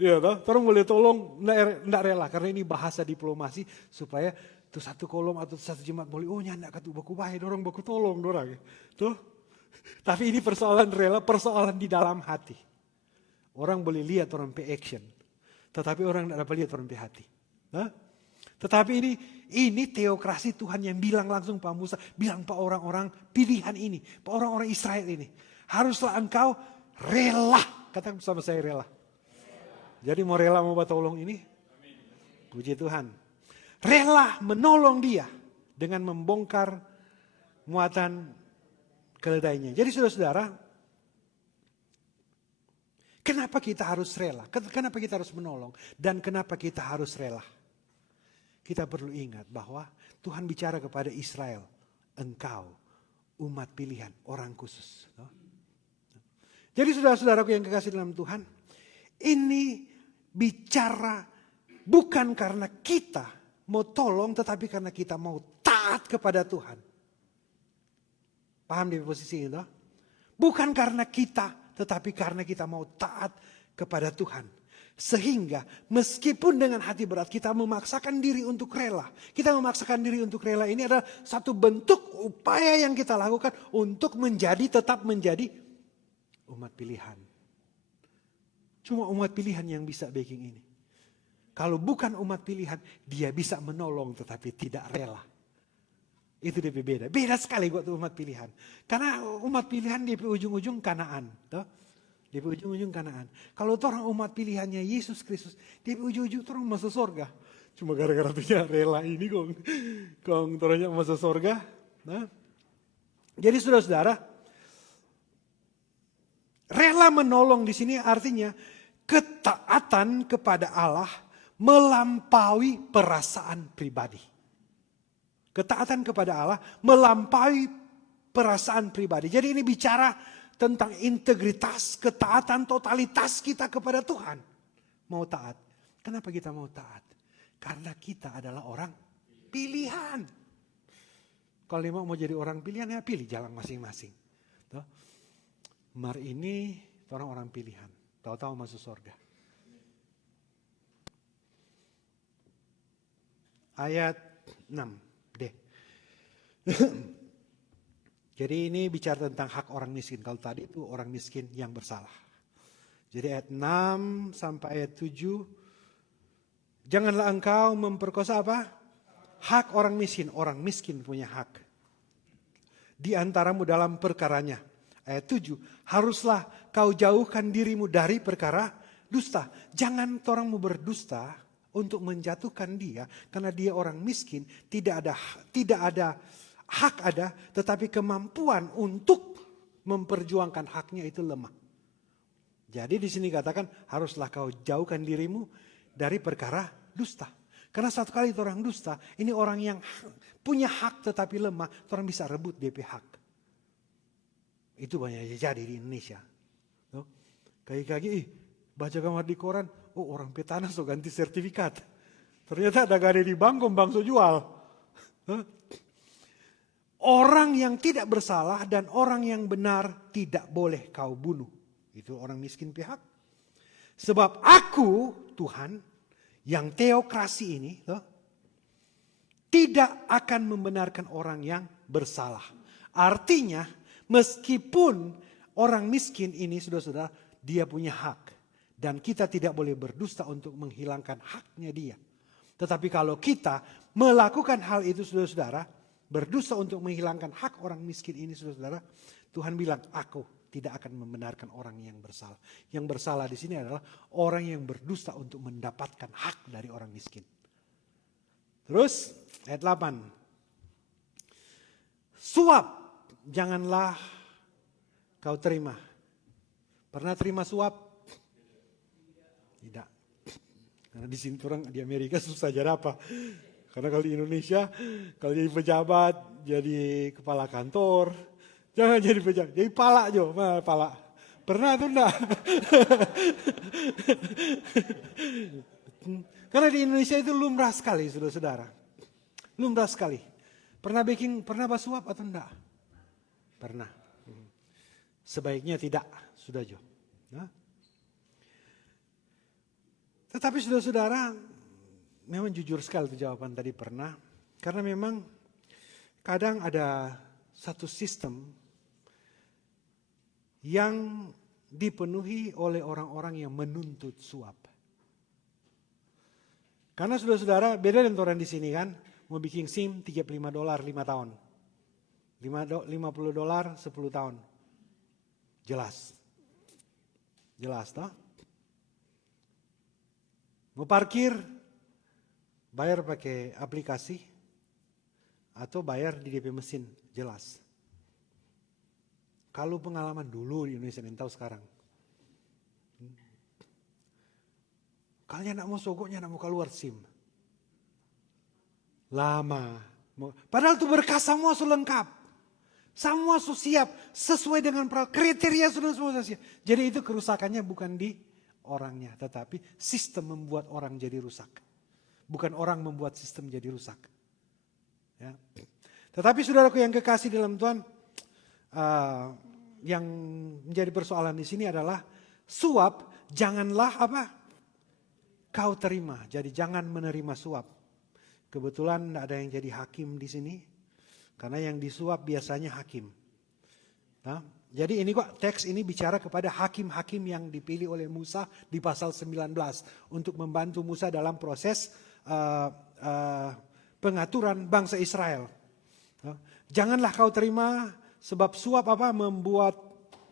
Ya, orang boleh tolong enggak rela. Karena ini bahasa diplomasi supaya tuh satu kolom atau satu jemaat boleh nyandak katu baku baik orang baku tolong dorang. Tuh. Tapi ini persoalan rela, persoalan di dalam hati. Orang boleh lihat orang pe action. Tetapi orang enggak dapat lihat orang pe hati. Tetapi ini teokrasi Tuhan yang bilang langsung Pak Musa, bilang Pak orang-orang pilihan ini, Pak orang-orang Israel ini. Haruslah engkau rela, katakan bersama saya rela. Jadi mau rela mau tolong ini? Puji Tuhan. Rela menolong dia dengan membongkar muatan keledainya. Jadi saudara-saudara, kenapa kita harus rela? Kenapa kita harus menolong? Dan kenapa kita harus rela? Kita perlu ingat bahwa Tuhan bicara kepada Israel, engkau umat pilihan, orang khusus. Jadi saudara-saudaraku yang kekasih dalam Tuhan, ini bicara bukan karena kita mau tolong, tetapi karena kita mau taat kepada Tuhan. Paham di posisi itu? Bukan karena kita, tetapi karena kita mau taat kepada Tuhan. Sehingga meskipun dengan hati berat kita memaksakan diri untuk rela. Kita memaksakan diri untuk rela ini adalah satu bentuk upaya yang kita lakukan untuk tetap menjadi umat pilihan. Cuma umat pilihan yang bisa baking ini. Kalau bukan umat pilihan, dia bisa menolong tetapi tidak rela. Itu dia beda. Beda sekali buat umat pilihan. Karena umat pilihan di ujung-ujung Kanaan. Di ujung-ujung Kanaan. Kalau orang umat pilihannya Yesus Kristus, di ujung-ujung orang masuk surga. Cuma gara-gara dia rela ini kong orangnya masuk surga. Nah. Jadi saudara-saudara, rela menolong di sini artinya ketaatan kepada Allah melampaui perasaan pribadi. Ketaatan kepada Allah melampaui perasaan pribadi. Jadi ini bicara tentang integritas, ketaatan, totalitas kita kepada Tuhan. Mau taat. Kenapa kita mau taat? Karena kita adalah orang pilihan. Kalau dia mau jadi orang pilihan, ya pilih jalan masing-masing. Tuh. Mar ini orang-orang pilihan. Tahu-tahu masuk surga. Ayat 6D. Jadi ini bicara tentang hak orang miskin. Kalau tadi itu orang miskin yang bersalah. Jadi ayat 6 sampai ayat 7. Janganlah engkau memperkosa apa? Hak orang miskin. Orang miskin punya hak. Di antaramu dalam perkaranya. Ayat 7. Haruslah kau jauhkan dirimu dari perkara dusta. Jangan orangmu berdusta untuk menjatuhkan dia. Karena dia orang miskin. Tidak ada hak ada, tetapi kemampuan untuk memperjuangkan haknya itu lemah. Jadi di sini katakan haruslah kau jauhkan dirimu dari perkara dusta. Karena satu kali itu orang dusta, ini orang yang punya hak tetapi lemah, orang bisa rebut DP hak. Itu banyak jadi di Indonesia. Kaki-kaki, baca kamar di koran, oh orang petana so ganti sertifikat. Ternyata ada gade di bank, so jual. Orang yang tidak bersalah dan orang yang benar tidak boleh kau bunuh. Itu orang miskin pihak. Sebab aku, Tuhan, yang teokrasi ini, tidak akan membenarkan orang yang bersalah. Artinya, meskipun orang miskin ini, saudara-saudara, dia punya hak. Dan kita tidak boleh berdusta untuk menghilangkan haknya dia. Tetapi kalau kita melakukan hal itu, saudara-saudara, berdusta untuk menghilangkan hak orang miskin ini, saudara-saudara, Tuhan bilang, aku tidak akan membenarkan orang yang bersalah. Yang bersalah di sini adalah orang yang berdusta untuk mendapatkan hak dari orang miskin. Terus, ayat 8. Suap, janganlah kau terima. Pernah terima suap? Tidak. Karena di sini orang di Amerika susah jadi apa? Karena kalau di Indonesia, kalau jadi pejabat, jadi kepala kantor, jangan jadi pejabat, jadi pala jo, pala. Pernah tuh enggak? Karena di Indonesia itu lumrah sekali, saudara-saudara. Lumrah sekali. Pernah basuap atau enggak? Pernah. Sebaiknya tidak, sudah jo. Nah. Tetapi saudara-saudara, memang jujur sekali itu jawaban tadi pernah. Karena memang kadang ada satu sistem yang dipenuhi oleh orang-orang yang menuntut suap. Karena saudara-saudara beda dengan orang di sini kan. Mau bikin SIM $35 5 tahun. $50 10 tahun. Jelas. Jelas toh? Mau parkir bayar pakai aplikasi atau bayar di DP mesin, jelas. Kalau pengalaman dulu di Indonesia, yang tahu sekarang. Kalian nak mau sogoknya, nak mau keluar SIM. Lama. Padahal itu berkas semua sudah lengkap. Semua sudah siap, sesuai dengan kriteria sudah semua siap. Jadi itu kerusakannya bukan di orangnya, tetapi sistem membuat orang jadi rusak. Bukan orang membuat sistem jadi rusak. Ya. Tetapi saudaraku yang kekasih dalam Tuhan, yang menjadi persoalan di sini adalah suap janganlah apa? Kau terima. Jadi jangan menerima suap. Kebetulan tidak ada yang jadi hakim di sini, karena yang disuap biasanya hakim. Nah, jadi ini kok teks ini bicara kepada hakim-hakim yang dipilih oleh Musa di pasal 19 untuk membantu Musa dalam proses pengaturan bangsa Israel. Janganlah kau terima sebab suap apa membuat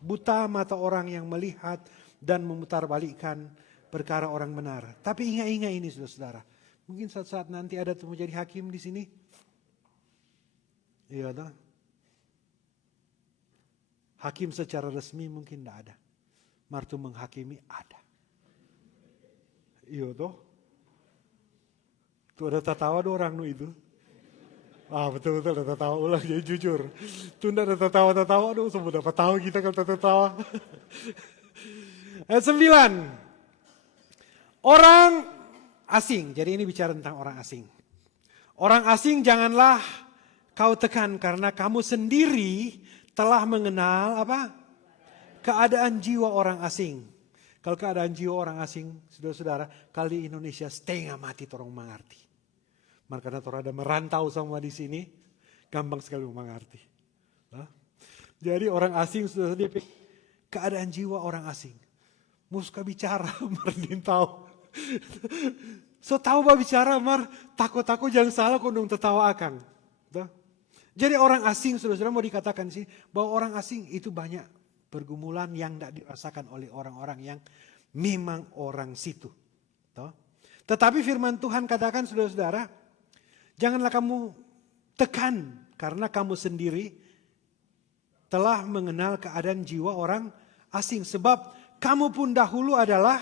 buta mata orang yang melihat dan memutarbalikkan perkara orang benar. Tapi ingat-ingat ini saudara-saudara. Mungkin saat-saat nanti ada tuh menjadi hakim di sini. Iya toh. Hakim secara resmi mungkin tidak ada. Martu menghakimi ada. Iya toh. Tuh ada tertawa ada orang itu. Betul-betul udah tertawa ulang, jadi jujur. Tunda udah tertawa-tertawa, aduh semua dapat tahu kita kalau tertawa. Ayat 9. Orang asing, jadi ini bicara tentang orang asing. Orang asing janganlah kau tekan karena kamu sendiri telah mengenal apa? Keadaan jiwa orang asing. Kalau keadaan jiwa orang asing, saudara-saudara, kali Indonesia setengah mati orang mengerti. Makanya orang ada merantau semua di sini, gampang sekali mengerti. Jadi orang asing sudah keadaan jiwa orang asing. Muska bicara, mardin tahu. So tahu bah bicara, mar takut-takut jangan salah kau dong tertawa akan. Jadi orang asing, saudara-saudara mau dikatakan sih bahwa orang asing itu banyak pergumulan yang tidak dirasakan oleh orang-orang yang memang orang situ. Tetapi firman Tuhan katakan saudara-saudara, janganlah kamu tekan karena kamu sendiri telah mengenal keadaan jiwa orang asing. Sebab kamu pun dahulu adalah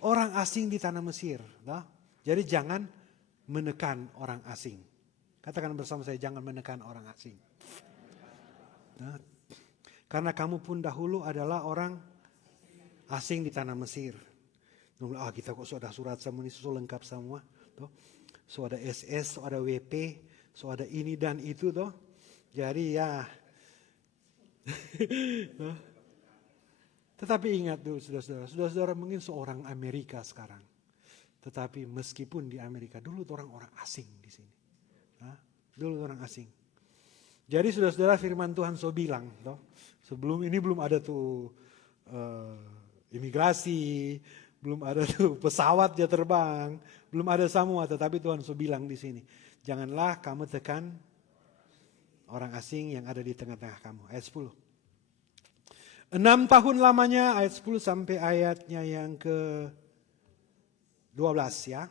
orang asing di tanah Mesir. Jadi jangan menekan orang asing. Katakan bersama saya, jangan menekan orang asing. Karena kamu pun dahulu adalah orang asing di tanah Mesir. Kita kok sudah surat semua ini lengkap semua. So ada SS, so ada WP, so ada ini dan itu toh. Jadi ya. Tetapi ingat dulu saudara-saudara mungkin seorang Amerika sekarang. Tetapi meskipun di Amerika dulu orang-orang asing di sini. Dulu orang asing. Jadi saudara-saudara firman Tuhan so bilang toh. Sebelum ini belum ada tuh imigrasi, belum ada tuh pesawat dia terbang, belum ada semua. Tetapi Tuhan so bilang di sini, janganlah kamu tekan orang asing yang ada di tengah-tengah kamu. Ayat 10. 6 tahun lamanya, ayat 10 sampai ayatnya yang ke 12 ya.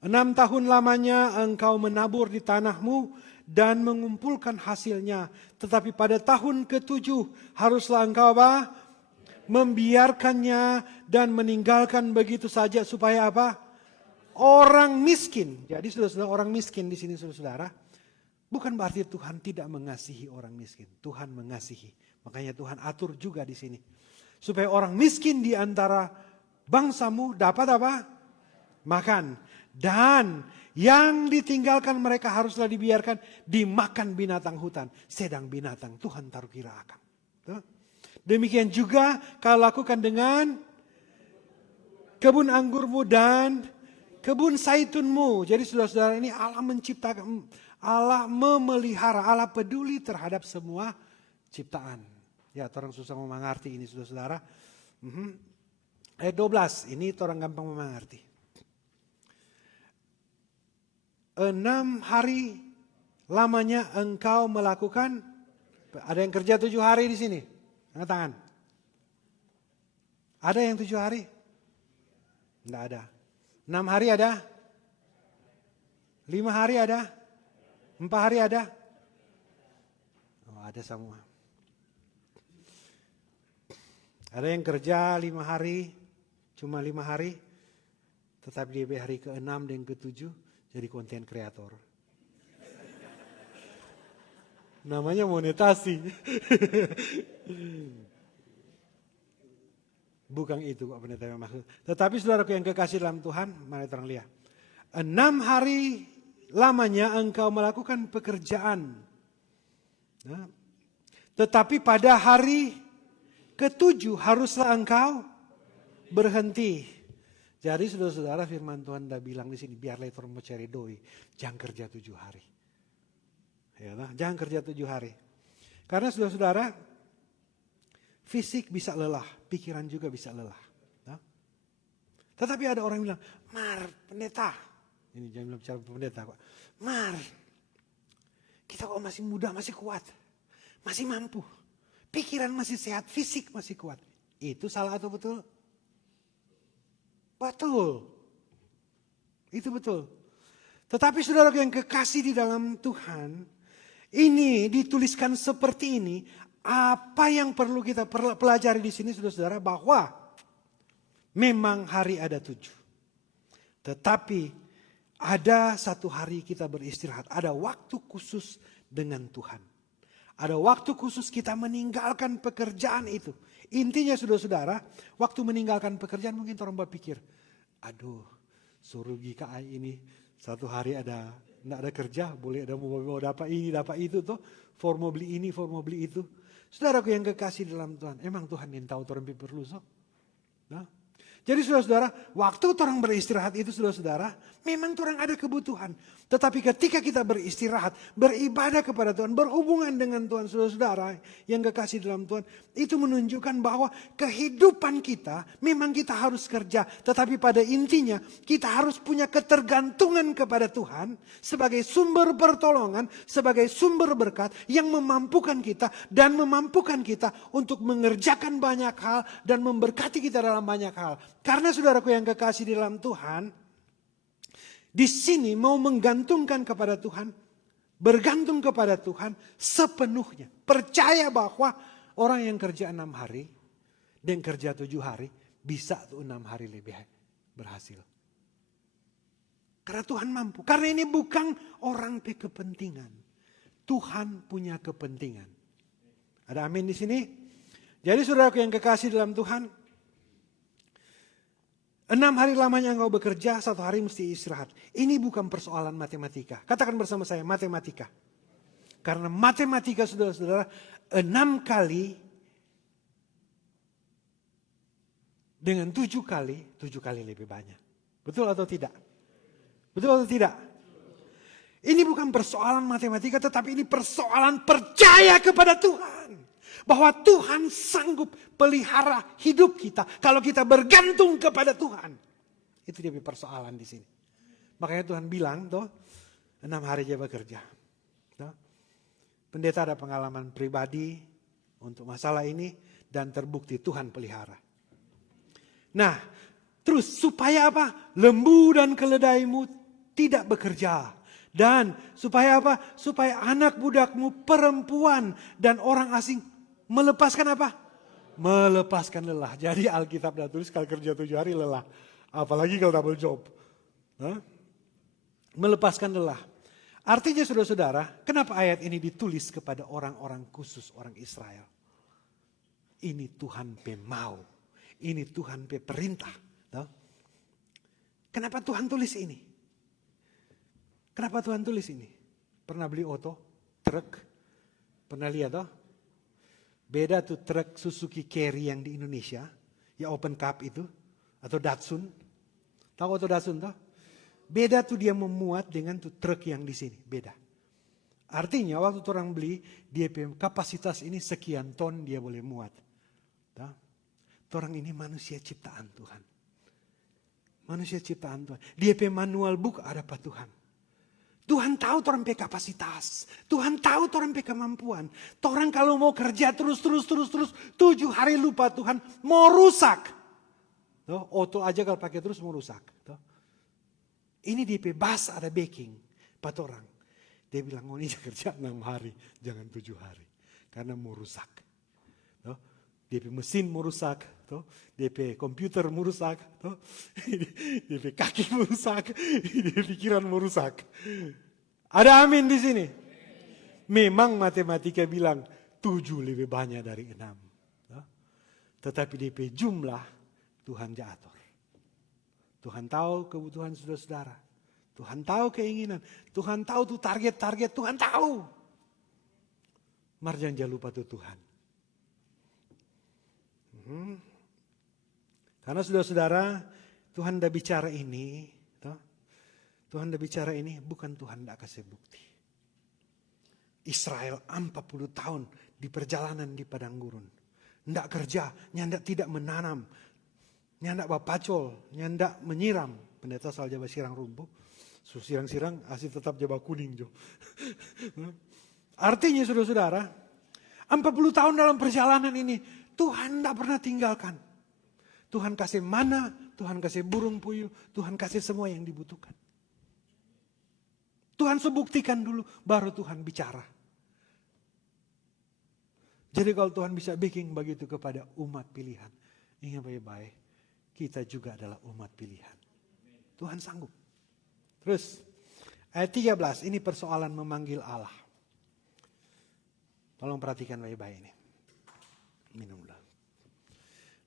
6 tahun lamanya engkau menabur di tanahmu dan mengumpulkan hasilnya. Tetapi pada tahun ke-7 haruslah engkau apa? Membiarkannya dan meninggalkan begitu saja supaya apa? Orang miskin. Jadi saudara-saudara, orang miskin di sini saudara-saudara, bukan berarti Tuhan tidak mengasihi orang miskin. Tuhan mengasihi. Makanya Tuhan atur juga di sini. Supaya orang miskin di antara bangsamu dapat apa? Makan. Dan yang ditinggalkan mereka haruslah dibiarkan dimakan binatang hutan. Sedang binatang Tuhan taruh kira akan. Demikian juga kau lakukan dengan kebun anggurmu dan kebun saitunmu. Jadi saudara-saudara, ini Allah menciptakan, Allah memelihara, Allah peduli terhadap semua ciptaan. Ya, orang susah mengerti ini saudara-saudara. Ayat 12, ini orang gampang mengerti. 6 hari lamanya engkau melakukan, ada yang kerja 7 hari di sini? Angkat tangan. Ada yang 7 hari? Tidak ada. 6 hari ada? 5 hari ada? 4 hari ada? Oh, ada semua. Ada yang kerja 5 hari, cuma 5 hari, tetapi di hari ke-6 dan ke-7 jadi konten kreator. Namanya monetasi. Bukan itu kok pendeta yang maksud. Tetapi saudaraku yang kekasih dalam Tuhan, mari terang lihat. 6 hari lamanya engkau melakukan pekerjaan. Nah, tetapi pada hari ke-7 haruslah engkau berhenti. Jadi saudara-saudara firman Tuhan dah bilang di sini, biarlah itu orang mencari doi, jangan kerja 7 hari. Ya, jangan kerja 7 hari. Karena saudara-saudara, fisik bisa lelah, pikiran juga bisa lelah. Nah? Tetapi ada orang yang bilang, Mar, pendeta. Ini jangan bilang bicara pendeta kok. Mar, kita kok masih muda, masih kuat. Masih mampu. Pikiran masih sehat, fisik masih kuat. Itu salah atau betul? Betul. Itu betul. Tetapi saudara yang kekasih di dalam Tuhan, ini dituliskan seperti ini. Apa yang perlu kita pelajari di sini saudara-saudara, bahwa memang hari ada 7. Tetapi Ada satu hari kita beristirahat. Ada waktu khusus dengan Tuhan. Ada waktu khusus kita meninggalkan pekerjaan itu. Intinya saudara-saudara, waktu meninggalkan pekerjaan mungkin orang berpikir, aduh suruh GKI ini satu hari enggak ada kerja, boleh ada mau dapat ini, dapat itu tuh, mau beli ini, mau beli itu. Saudaraku yang kekasih dalam Tuhan, emang Tuhan yang tahu orang perlu so? Nah? Jadi saudara-saudara, waktu orang beristirahat itu saudara-saudara, memang orang ada kebutuhan. Tetapi ketika kita beristirahat, beribadah kepada Tuhan, berhubungan dengan Tuhan, saudara-saudara yang kekasih dalam Tuhan, itu menunjukkan bahwa kehidupan kita, memang kita harus kerja. Tetapi pada intinya, kita harus punya ketergantungan kepada Tuhan sebagai sumber pertolongan, sebagai sumber berkat yang memampukan kita dan memampukan kita untuk mengerjakan banyak hal dan memberkati kita dalam banyak hal. Karena saudaraku yang kekasih di dalam Tuhan, di sini mau menggantungkan kepada Tuhan, bergantung kepada Tuhan sepenuhnya. Percaya bahwa orang yang kerja 6 hari dan kerja 7 hari bisa tuh 6 hari lebih berhasil. Karena Tuhan mampu. Karena ini bukan orang kepentingan. Tuhan punya kepentingan. Ada amin di sini? Jadi saudaraku yang kekasih dalam Tuhan, 6 hari lamanya engkau bekerja, 1 hari mesti istirahat. Ini bukan persoalan matematika. Katakan bersama saya, matematika. Karena matematika saudara-saudara, 6 kali dengan 7 kali lebih banyak. Betul atau tidak? Betul atau tidak? Ini bukan persoalan matematika, tetapi ini persoalan percaya kepada Tuhan. Bahwa Tuhan sanggup pelihara hidup kita kalau kita bergantung kepada Tuhan. Itu dia persoalan di sini. Makanya Tuhan bilang, 6 hari dia bekerja. Pendeta ada pengalaman pribadi untuk masalah ini dan terbukti Tuhan pelihara. Nah, terus supaya apa? Lembu dan keledaimu tidak bekerja. Dan supaya apa? Supaya anak budakmu perempuan dan orang asing melepaskan apa? Melepaskan lelah. Jadi Alkitab dah tulis kalau kerja 7 hari lelah. Apalagi kalau double job. Melepaskan lelah. Artinya saudara-saudara, kenapa ayat ini ditulis kepada orang-orang khusus, orang Israel? Ini Tuhan mau. Ini Tuhan perintah. Kenapa Tuhan tulis ini? Kenapa Tuhan tulis ini? Pernah beli auto, truk? Pernah lihat toh? Beda tuh truk Suzuki Carry yang di Indonesia, ya open cup itu, atau Datsun. Tahu auto Datsun toh? Beda tuh dia memuat dengan tuh truk yang di sini, beda. Artinya waktu orang beli, dia kapasitas ini sekian ton dia boleh muat. Orang ini manusia ciptaan Tuhan. Manusia ciptaan Tuhan. Dia manual book ada apa Tuhan. Tuhan tahu orang pe kapasitas. Tuhan tahu orang pe kemampuan. Orang kalau mau kerja terus 7 hari lupa Tuhan mau rusak. Auto aja kalau pakai terus mau rusak. Ini di bebas ada baking. 4 orang. Dia bilang ini kerja 6 hari. Jangan 7 hari. Karena mau rusak. Dia mesin mau rusak. Dia komputer mau rusak. Dia kaki mau rusak. Dia pikiran mau rusak. Ada amin di sini. Memang matematika bilang 7 lebih banyak dari 6. Tetapi di jumlah Tuhan atur. Tuhan tahu kebutuhan saudara-saudara. Tuhan tahu keinginan. Tuhan tahu tuh target-target. Tuhan tahu. Mari jangan lupa tuh Tuhan. Karena saudara-saudara, Tuhan dah bicara ini. Tuhan dah bicara ini bukan Tuhan dah kasih bukti. Israel 40 tahun di perjalanan di padang gurun. Ndak kerja, nyandak tidak menanam. Nyandak bapacol, nyandak menyiram. Pendeta soal jaba sirang rumpuh. Sirang-sirang asli tetap jaba kuning jo. Artinya saudara-saudara, 40 tahun dalam perjalanan ini Tuhan tidak pernah tinggalkan. Tuhan kasih mana, Tuhan kasih burung puyuh, Tuhan kasih semua yang dibutuhkan. Tuhan sebuktikan dulu, baru Tuhan bicara. Jadi kalau Tuhan bisa bikin begitu kepada umat pilihan, ingat baik-baik, kita juga adalah umat pilihan. Tuhan sanggup. Terus ayat 13, ini persoalan memanggil Allah. Tolong perhatikan baik-baik ini. Minum dulu.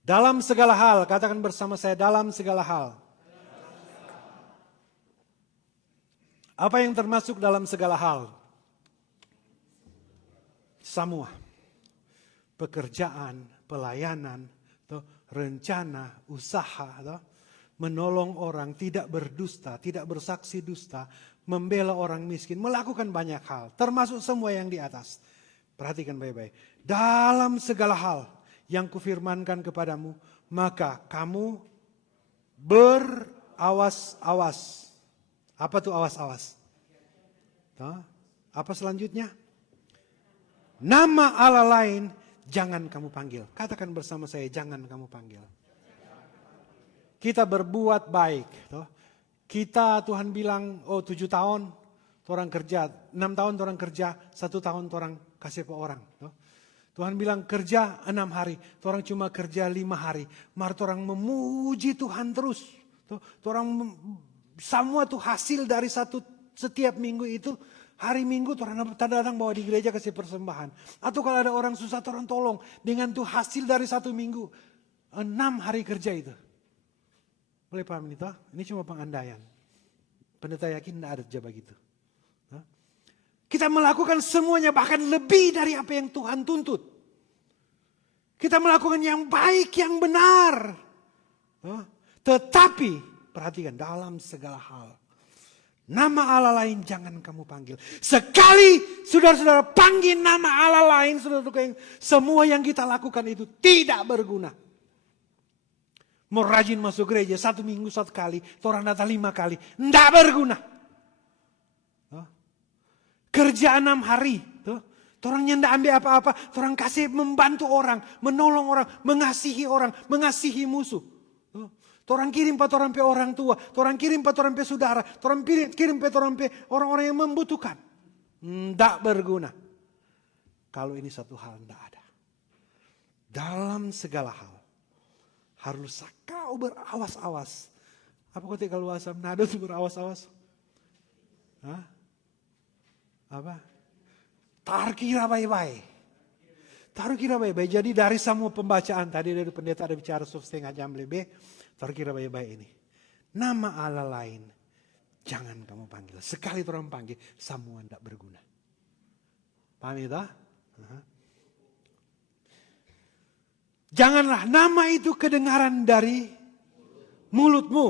Dalam segala hal, katakan bersama saya, dalam segala hal. Apa yang termasuk dalam segala hal? Semua. Pekerjaan, pelayanan, rencana, usaha, menolong orang, tidak berdusta, tidak bersaksi dusta, membela orang miskin, melakukan banyak hal, termasuk semua yang di atas. Perhatikan baik-baik. Dalam segala hal yang kufirmankan kepadamu, maka kamu berawas-awas. Apa tuh awas-awas? Apa selanjutnya? Nama Allah lain jangan kamu panggil. Katakan bersama saya, jangan kamu panggil. Kita berbuat baik. Kita Tuhan bilang, 7 tahun orang kerja, 6 tahun orang kerja, 1 tahun orang kasih ke orang. Tuhan bilang kerja 6 hari, orang cuma kerja 5 hari. Mari orang memuji Tuhan terus. Orang semua tuh hasil dari setiap minggu itu. Hari Minggu orang datang bawa di gereja kasih persembahan. Atau kalau ada orang susah orang tolong. Dengan tuh hasil dari 1 minggu. 6 hari kerja itu. Boleh paham ini toh? Ini cuma pengandaian. Pendeta yakin tidak ada jabah gitu. Kita melakukan semuanya bahkan lebih dari apa yang Tuhan tuntut. Kita melakukan yang baik, yang benar. Tetapi perhatikan dalam segala hal. Nama Allah lain jangan kamu panggil. Sekali saudara-saudara panggil nama Allah lain, saudara-saudara, semua yang kita lakukan itu tidak berguna. Mau rajin masuk gereja 1 minggu 1 kali, orang datang 5 kali, tidak berguna. Kerja 6 hari, orangnya tidak ambil apa-apa, orang kasih membantu orang, menolong orang, mengasihi musuh. Orang kirim pada orang pe orang tua, orang kirim pada orang pe saudara, orang kirim pada orang-orang yang membutuhkan. Tidak berguna. Kalau ini satu hal tidak ada. Dalam segala hal harus kau berawas-awas. Apa kau kalau asam nado itu berawas-awas? Apa? Taruh kira baik-baik. Taruh kira baik-baik. Jadi dari semua pembacaan tadi dari pendeta ada bicara setengah jam lebih. Taruh kira baik-baik ini. Nama Allah lain jangan kamu panggil. Sekali orang panggil semua tidak berguna. Paham itu? Janganlah nama itu kedengaran dari mulutmu.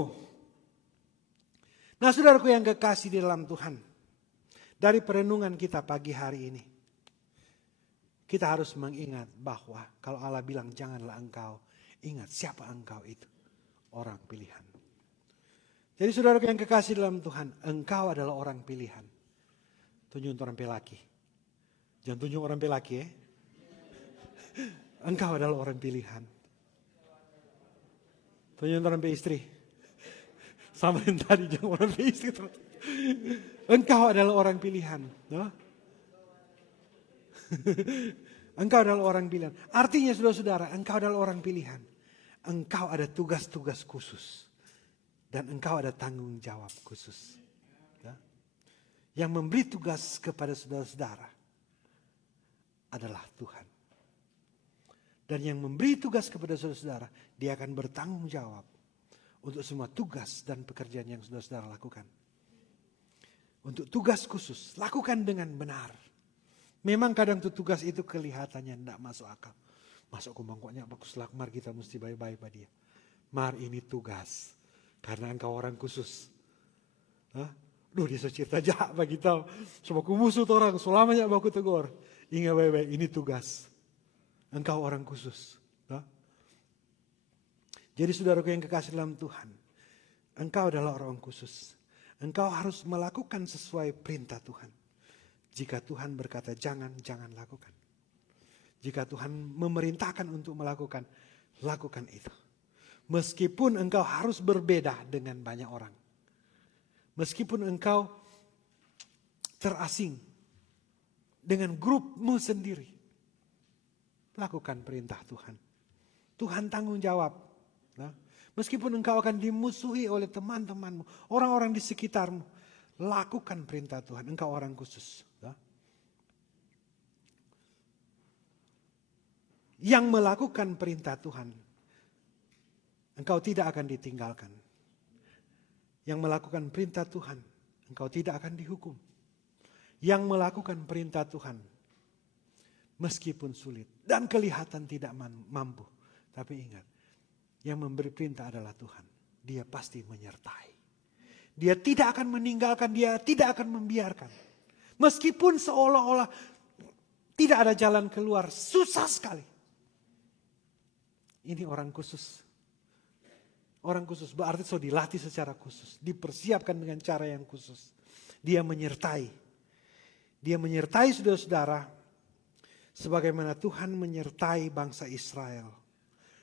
Nah saudaraku yang kekasih di dalam Tuhan. Dari perenungan kita pagi hari ini. Kita harus mengingat bahwa kalau Allah bilang janganlah engkau. Ingat siapa engkau itu. Orang pilihan. Jadi saudara yang kekasih dalam Tuhan. Engkau adalah orang pilihan. Tunjuk orang pelaki. Jangan tunjuk orang pelaki ya. Engkau adalah orang pilihan. Tunjuk orang pe istri. Sama yang tadi jangan orang pe istri. Engkau adalah orang pilihan. No? Engkau adalah orang pilihan. Artinya saudara-saudara, engkau adalah orang pilihan. Engkau ada tugas-tugas khusus. Dan engkau ada tanggung jawab khusus. Ya? Yang memberi tugas kepada saudara-saudara adalah Tuhan. Dan yang memberi tugas kepada saudara-saudara, dia akan bertanggung jawab untuk semua tugas dan pekerjaan yang saudara-saudara lakukan. Untuk tugas khusus, lakukan dengan benar. Memang kadang tugas itu kelihatannya tidak masuk akal. Masuk ke mangkoknya bagus lah, mari kita mesti baik-baik pada dia. Mari ini tugas, karena engkau orang khusus. Duh dia cerita jahat bagi tahu. Sebab ku musuh orang, selamanya aku tegur. Ingat baik-baik, ini tugas. Engkau orang khusus. Jadi saudaraku yang kekasih dalam Tuhan. Engkau adalah orang khusus. Engkau harus melakukan sesuai perintah Tuhan. Jika Tuhan berkata jangan lakukan. Jika Tuhan memerintahkan untuk melakukan, lakukan itu. Meskipun engkau harus berbeda dengan banyak orang. Meskipun engkau terasing dengan grupmu sendiri. Lakukan perintah Tuhan. Tuhan tanggung jawab. Meskipun engkau akan dimusuhi oleh teman-temanmu, orang-orang di sekitarmu. Lakukan perintah Tuhan. Engkau orang khusus. Yang melakukan perintah Tuhan, engkau tidak akan ditinggalkan. Yang melakukan perintah Tuhan, engkau tidak akan dihukum. Yang melakukan perintah Tuhan, meskipun sulit dan kelihatan tidak mampu. Tapi ingat, yang memberi perintah adalah Tuhan. Dia pasti menyertai. Dia tidak akan meninggalkan, dia tidak akan membiarkan. Meskipun seolah-olah tidak ada jalan keluar, susah sekali. Ini orang khusus. Orang khusus berarti so dilatih secara khusus. Dipersiapkan dengan cara yang khusus. Dia menyertai. Dia menyertai saudara-saudara. Sebagaimana Tuhan menyertai bangsa Israel.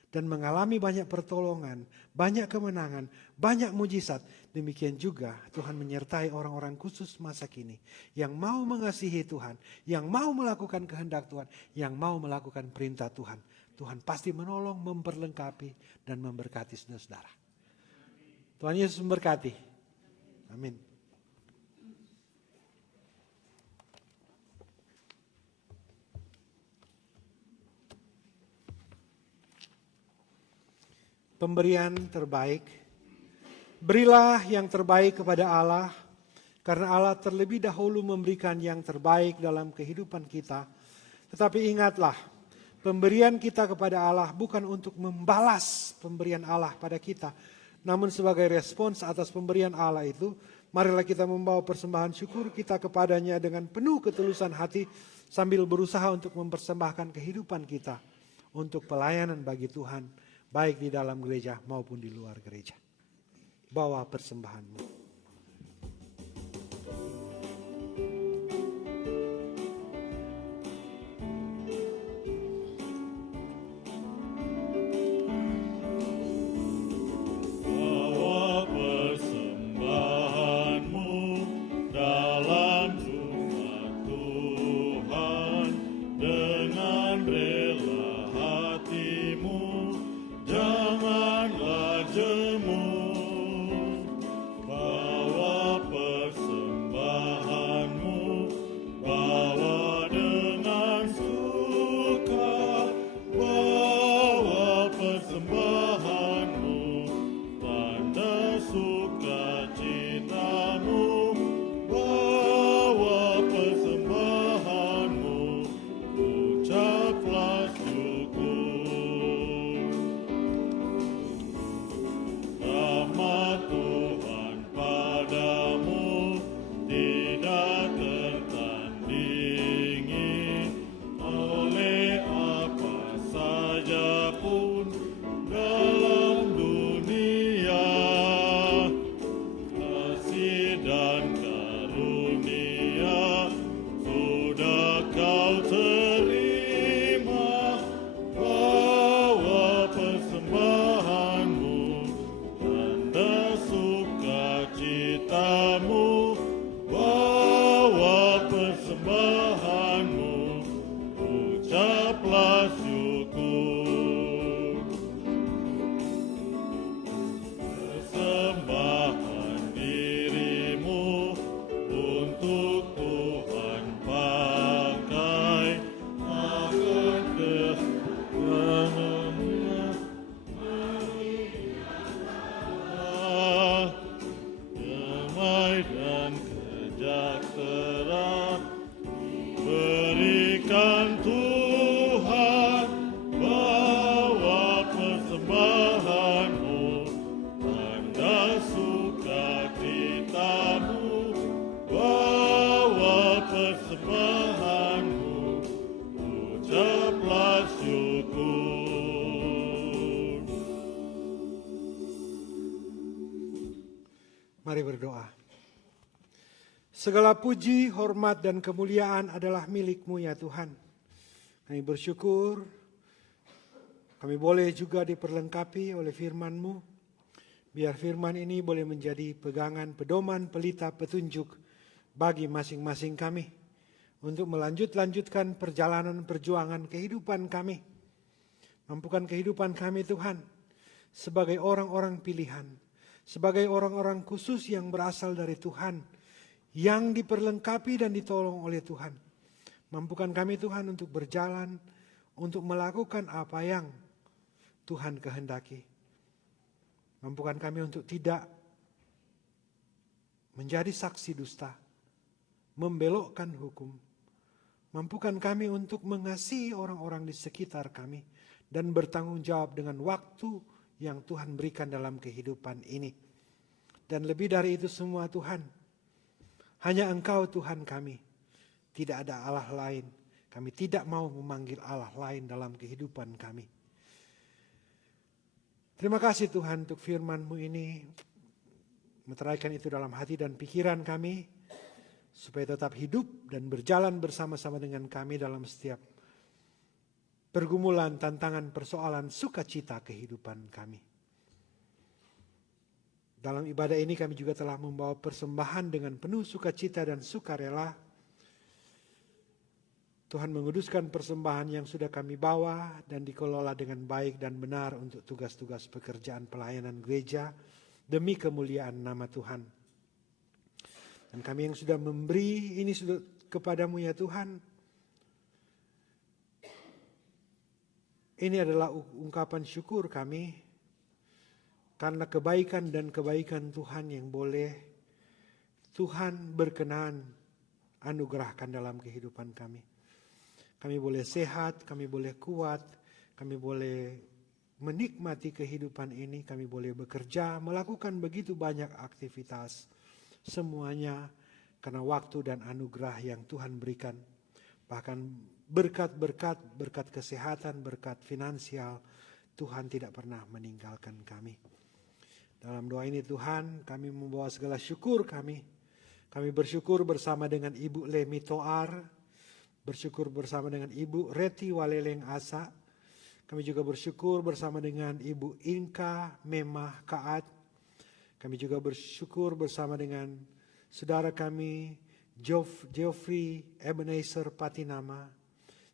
Dan mengalami banyak pertolongan. Banyak kemenangan. Banyak mujizat. Demikian juga Tuhan menyertai orang-orang khusus masa kini. Yang mau mengasihi Tuhan. Yang mau melakukan kehendak Tuhan. Yang mau melakukan perintah Tuhan. Tuhan pasti menolong, memperlengkapi, dan memberkati saudara-saudara. Tuhan Yesus memberkati. Amin. Pemberian terbaik. Berilah yang terbaik kepada Allah, karena Allah terlebih dahulu memberikan yang terbaik dalam kehidupan kita. Tetapi ingatlah, pemberian kita kepada Allah bukan untuk membalas pemberian Allah pada kita. Namun sebagai respons atas pemberian Allah itu, marilah kita membawa persembahan syukur kita kepadanya dengan penuh ketulusan hati. Sambil berusaha untuk mempersembahkan kehidupan kita untuk pelayanan bagi Tuhan. Baik di dalam gereja maupun di luar gereja. Bawa persembahanmu. Mari berdoa. Segala puji, hormat, dan kemuliaan adalah milik-Mu ya Tuhan. Kami bersyukur, kami boleh juga diperlengkapi oleh firman-Mu. Biar firman ini boleh menjadi pegangan, pedoman, pelita, petunjuk bagi masing-masing kami. Untuk melanjutkan perjalanan perjuangan kehidupan kami. Mampukan kehidupan kami Tuhan sebagai orang-orang pilihan. Sebagai orang-orang khusus yang berasal dari Tuhan. yang diperlengkapi dan ditolong oleh Tuhan. Mampukan kami Tuhan untuk berjalan, untuk melakukan apa yang Tuhan kehendaki. Mampukan kami untuk tidak menjadi saksi dusta, membelokkan hukum. Mampukan kami untuk mengasihi orang-orang di sekitar kami dan bertanggung jawab dengan waktu yang Tuhan berikan dalam kehidupan ini. Dan lebih dari itu semua Tuhan, hanya Engkau Tuhan kami. Tidak ada Allah lain. Kami tidak mau memanggil Allah lain dalam kehidupan kami. Terima kasih Tuhan untuk firman-Mu ini. Meteraikan itu dalam hati dan pikiran kami. Supaya tetap hidup dan berjalan bersama-sama dengan kami dalam setiap pergumulan, tantangan, persoalan, sukacita kehidupan kami. Dalam ibadah ini kami juga telah membawa persembahan dengan penuh sukacita dan sukarela. Tuhan menguduskan persembahan yang sudah kami bawa dan dikelola dengan baik dan benar untuk tugas-tugas pekerjaan pelayanan gereja demi kemuliaan nama Tuhan. Dan kami yang sudah memberi ini sudah kepadamu ya Tuhan. Ini adalah ungkapan syukur kami karena kebaikan dan kebaikan Tuhan yang boleh Tuhan berkenan anugerahkan dalam kehidupan kami. Kami boleh sehat, kami boleh kuat, kami boleh menikmati kehidupan ini, kami boleh bekerja, melakukan begitu banyak aktivitas. Semuanya karena waktu dan anugerah yang Tuhan berikan. Bahkan berkat-berkat, berkat kesehatan, berkat finansial, Tuhan tidak pernah meninggalkan kami. Dalam doa ini Tuhan, kami membawa segala syukur kami. Kami bersyukur bersama dengan Ibu Lemi Toar, bersyukur bersama dengan Ibu Reti Waleleng Asa. Kami juga bersyukur bersama dengan Ibu Inka Memah Kaat. Kami juga bersyukur bersama dengan saudara kami Geoffrey Ebenezer Patinama.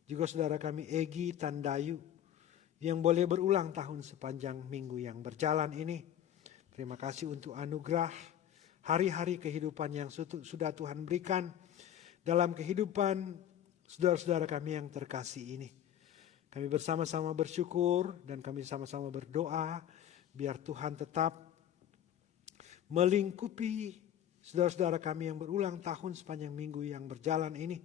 Juga saudara kami Egi Tandayu yang boleh berulang tahun sepanjang minggu yang berjalan ini. Terima kasih untuk anugerah hari-hari kehidupan yang sudah Tuhan berikan dalam kehidupan saudara-saudara kami yang terkasih ini. Kami bersama-sama bersyukur dan kami sama-sama berdoa biar Tuhan tetap melingkupi saudara-saudara kami yang berulang tahun sepanjang minggu yang berjalan ini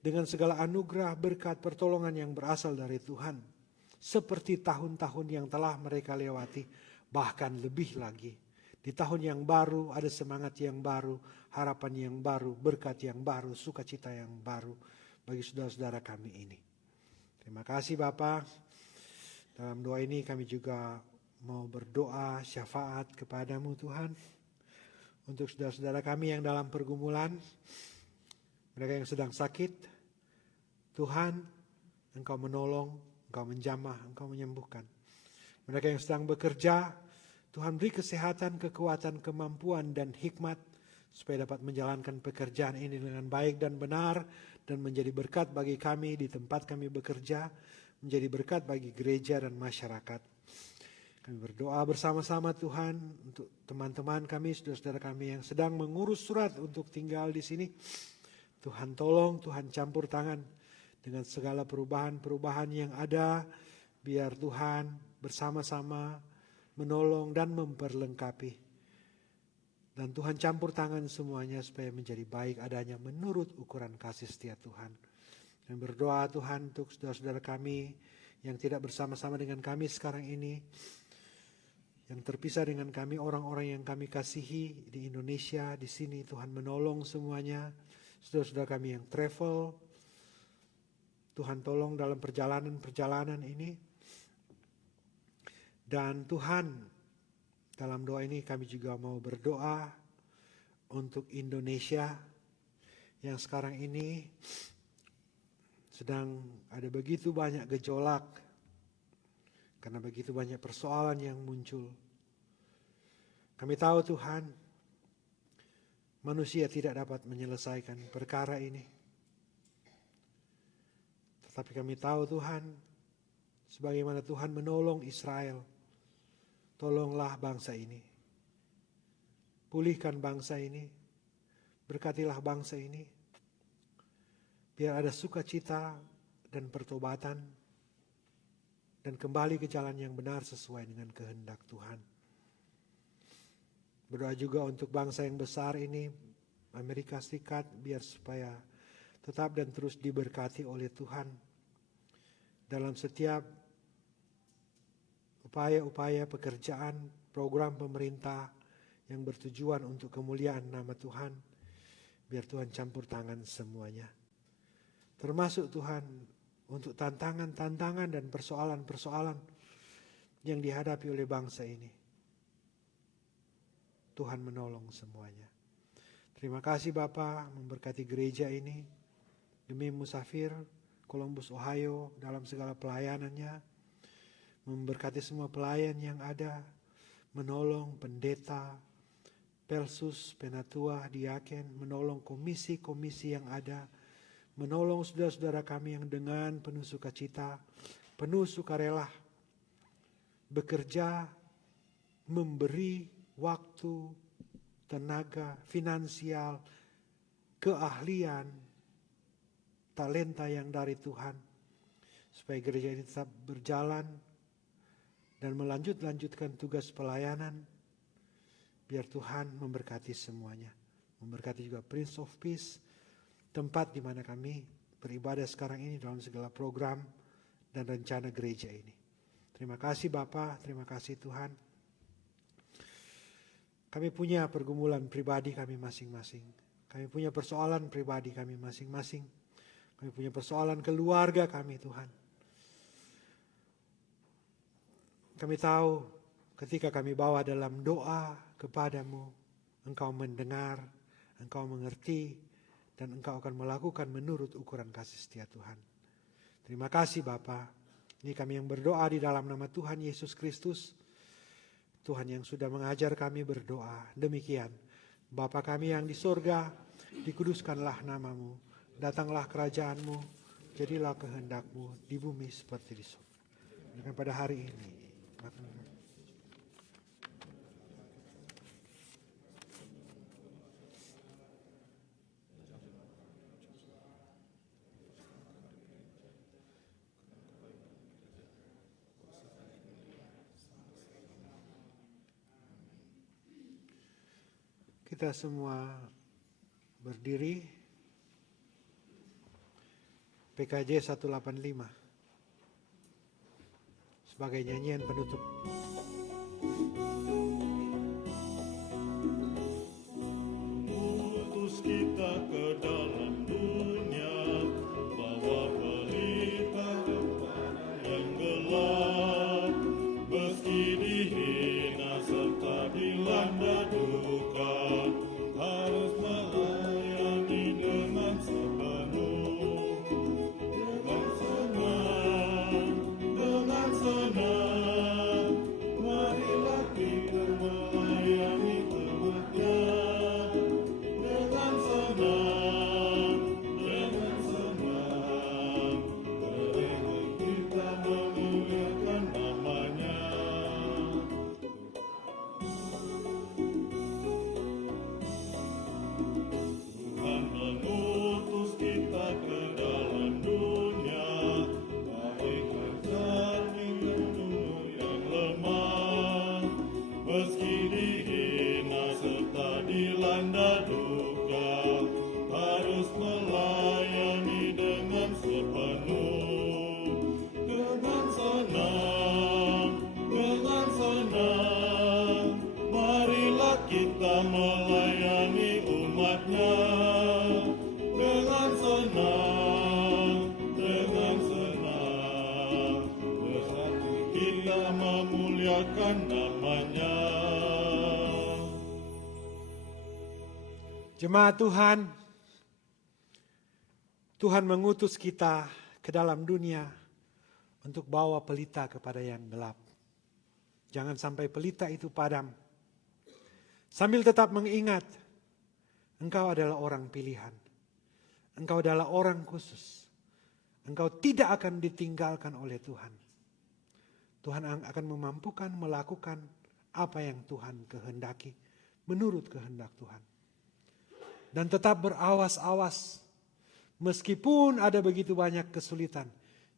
dengan segala anugerah, berkat, pertolongan yang berasal dari Tuhan. Seperti tahun-tahun yang telah mereka lewati. Bahkan lebih lagi, di tahun yang baru ada semangat yang baru, harapan yang baru, berkat yang baru, sukacita yang baru bagi saudara-saudara kami ini. Terima kasih Bapa. Dalam doa ini kami juga mau berdoa syafaat kepadamu Tuhan. Untuk saudara-saudara kami yang dalam pergumulan, mereka yang sedang sakit, Tuhan Engkau menolong, Engkau menjamah, Engkau menyembuhkan. Mereka yang sedang bekerja, Tuhan beri kesehatan, kekuatan, kemampuan, dan hikmat supaya dapat menjalankan pekerjaan ini dengan baik dan benar dan menjadi berkat bagi kami di tempat kami bekerja, menjadi berkat bagi gereja dan masyarakat. Kami berdoa bersama-sama Tuhan untuk teman-teman kami, saudara-saudara kami yang sedang mengurus surat untuk tinggal di sini. Tuhan tolong, Tuhan campur tangan dengan segala perubahan-perubahan yang ada, biar Tuhan bersama-sama menolong dan memperlengkapi. Dan Tuhan campur tangan semuanya supaya menjadi baik adanya menurut ukuran kasih setia Tuhan. Dan berdoa Tuhan untuk saudara-saudara kami yang tidak bersama-sama dengan kami sekarang ini, yang terpisah dengan kami, orang-orang yang kami kasihi di Indonesia, di sini Tuhan menolong semuanya. Saudara-saudara kami yang travel, Tuhan tolong dalam perjalanan ini. Dan Tuhan, dalam doa ini kami juga mau berdoa untuk Indonesia yang sekarang ini sedang ada begitu banyak gejolak karena begitu banyak persoalan yang muncul. Kami tahu Tuhan, manusia tidak dapat menyelesaikan perkara ini. Tetapi kami tahu Tuhan, sebagaimana Tuhan menolong Israel, tolonglah bangsa ini. Pulihkan bangsa ini. Berkatilah bangsa ini, biar ada sukacita dan pertobatan, dan kembali ke jalan yang benar sesuai dengan kehendak Tuhan. Berdoa juga untuk bangsa yang besar ini, Amerika Serikat, biar supaya tetap dan terus diberkati oleh Tuhan dalam setiap upaya-upaya pekerjaan, program pemerintah yang bertujuan untuk kemuliaan nama Tuhan. Biar Tuhan campur tangan semuanya. Termasuk Tuhan untuk tantangan-tantangan dan persoalan-persoalan yang dihadapi oleh bangsa ini. Tuhan menolong semuanya. Terima kasih Bapa memberkati gereja ini demi musafir Columbus, Ohio dalam segala pelayanannya. Memberkati semua pelayan yang ada, menolong pendeta, Pelsus, penatua, diaken, menolong komisi-komisi yang ada, menolong saudara-saudara kami yang dengan penuh sukacita, penuh sukarela, bekerja, memberi waktu, tenaga, finansial, keahlian, talenta yang dari Tuhan, supaya gereja ini tetap berjalan dan melanjutkan tugas pelayanan. Biar Tuhan memberkati semuanya. Memberkati juga Prince of Peace, tempat di mana kami beribadah sekarang ini dalam segala program dan rencana gereja ini. Terima kasih Bapa, terima kasih Tuhan. Kami punya pergumulan pribadi kami masing-masing. Kami punya persoalan pribadi kami masing-masing. Kami punya persoalan keluarga kami Tuhan. Kami tahu ketika kami bawa dalam doa kepadamu, Engkau mendengar, Engkau mengerti, dan Engkau akan melakukan menurut ukuran kasih setia Tuhan. Terima kasih Bapa. Ini kami yang berdoa di dalam nama Tuhan Yesus Kristus. Tuhan yang sudah mengajar kami berdoa. Demikian, Bapa kami yang di surga, dikuduskanlah namamu, datanglah kerajaanmu, jadilah kehendakmu di bumi seperti di surga. Dan pada hari ini, kita semua berdiri. PKJ 185 sebagai nyanyian penutup. Utus kita ke dalam dunia, bawa berita yang gelap, meski dihina serta dilanda duka, harus melayani dengan sepenuh, dengan senang, marilah kita melayani umatnya. Dengan senang, mereka kita memuliakan namanya. Tuhan mengutus kita ke dalam dunia, baik terjadi yang lemah, meski dihina serta dilanda duka, harus melayani dengan sepenuh, dengan senang, marilah kita melayani umatnya. Dengan senang, bersatu kita memuliakan namanya. Jemaat Tuhan, Tuhan mengutus kita ke dalam dunia untuk bawa pelita kepada yang gelap. Jangan sampai pelita itu padam. Sambil tetap mengingat, engkau adalah orang pilihan. Engkau adalah orang khusus. Engkau tidak akan ditinggalkan oleh Tuhan. Tuhan akan memampukan melakukan apa yang Tuhan kehendaki menurut kehendak Tuhan. Dan tetap berawas-awas. Meskipun ada begitu banyak kesulitan,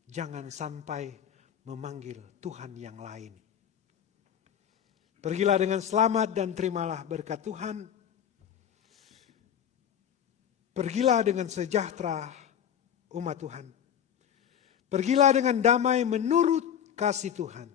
jangan sampai memanggil Tuhan yang lain. Pergilah dengan selamat dan terimalah berkat Tuhan. Pergilah dengan sejahtera umat Tuhan. Pergilah dengan damai menurut kasih Tuhan.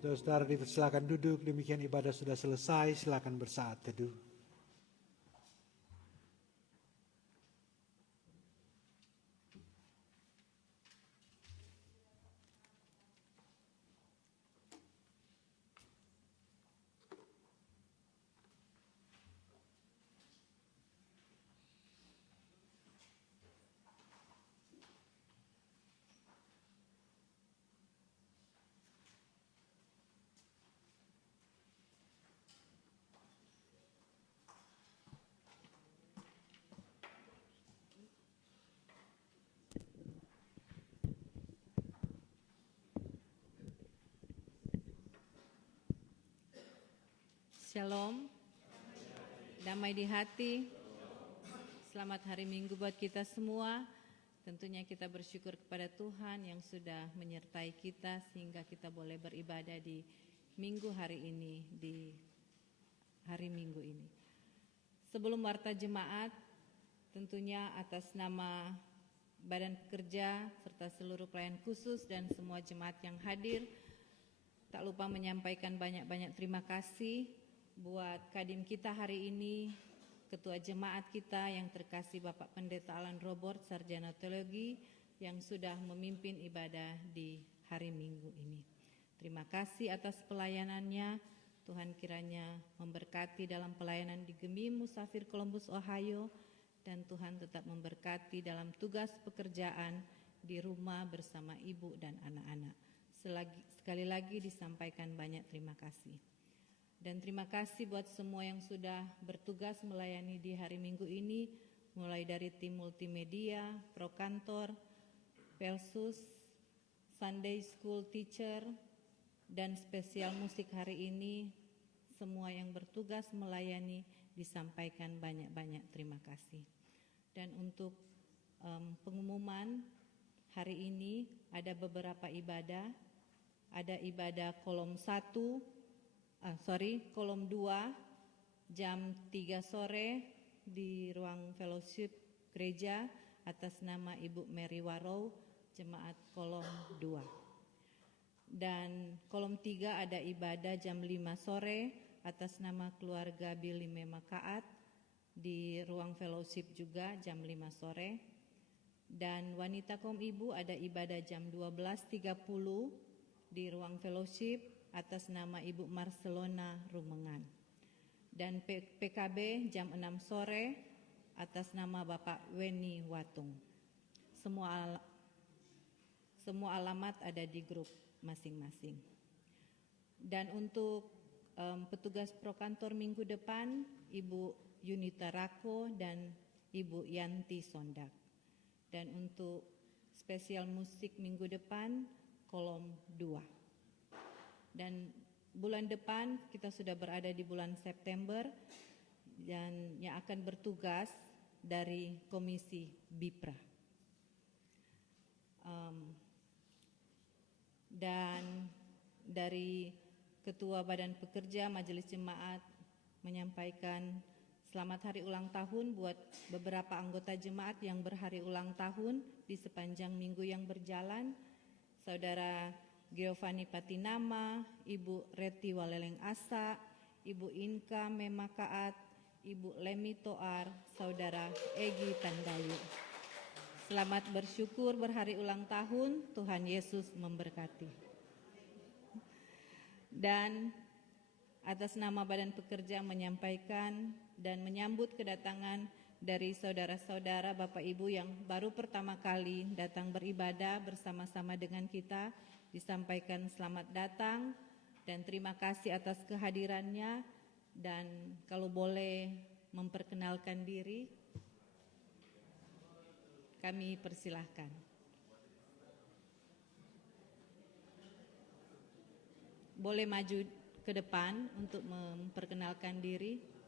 Saudara-saudara dipersilakan duduk, demikian ibadah sudah selesai, silakan bersaat teduh. Shalom, damai di hati, selamat hari Minggu buat kita semua. Tentunya kita bersyukur kepada Tuhan yang sudah menyertai kita sehingga kita boleh beribadah di minggu hari ini, di hari Minggu ini. Sebelum warta jemaat, tentunya atas nama Badan Pekerja serta seluruh pelayan khusus dan semua jemaat yang hadir, tak lupa menyampaikan banyak-banyak terima kasih buat Kadim kita hari ini, Ketua Jemaat kita yang terkasih Bapak Pendeta Alan Robert, Sarjana Teologi, yang sudah memimpin ibadah di hari Minggu ini. Terima kasih atas pelayanannya. Tuhan kiranya memberkati dalam pelayanan di Gemi Musafir Columbus, Ohio, dan Tuhan tetap memberkati dalam tugas pekerjaan di rumah bersama ibu dan anak-anak. Sekali lagi disampaikan banyak terima kasih. Dan terima kasih buat semua yang sudah bertugas melayani di hari Minggu ini, mulai dari tim multimedia, prokantor, Pelsus, Sunday School Teacher, dan spesial musik hari ini. Semua yang bertugas melayani disampaikan banyak-banyak terima kasih. Dan untuk pengumuman hari ini ada beberapa ibadah. Ada ibadah kolom 2 jam 3 sore di ruang fellowship gereja atas nama Ibu Mary Warrow, jemaat kolom 2. Dan kolom 3 ada ibadah jam 5 sore atas nama keluarga Billy Memakaat di ruang fellowship juga jam 5 sore. Dan wanita kom ibu ada ibadah jam 12.30 di ruang fellowship atas nama Ibu Marcelona Rumengan. Dan PKB jam 6 sore atas nama Bapak Weni Watung. Semua alamat ada di grup masing-masing. Dan untuk petugas prokantor minggu depan, Ibu Yunita Rako dan Ibu Yanti Sondak. Dan untuk spesial musik minggu depan, kolom 2. Dan bulan depan kita sudah berada di bulan September dan yang akan bertugas dari Komisi BIPRA. Dan dari Ketua Badan Pekerja Majelis Jemaat menyampaikan selamat hari ulang tahun buat beberapa anggota jemaat yang berhari ulang tahun di sepanjang minggu yang berjalan. Saudara Giovanni Patinama, Ibu Reti Waleleng Asa, Ibu Inka Memakaat, Ibu Lemi Toar, Saudara Egi Tandayu. Selamat bersyukur berhari ulang tahun, Tuhan Yesus memberkati. Dan atas nama Badan Pekerja menyampaikan dan menyambut kedatangan dari saudara-saudara Bapak Ibu yang baru pertama kali datang beribadah bersama-sama dengan kita, disampaikan selamat datang dan terima kasih atas kehadirannya, dan kalau boleh memperkenalkan diri, kami persilahkan. Boleh maju ke depan untuk memperkenalkan diri.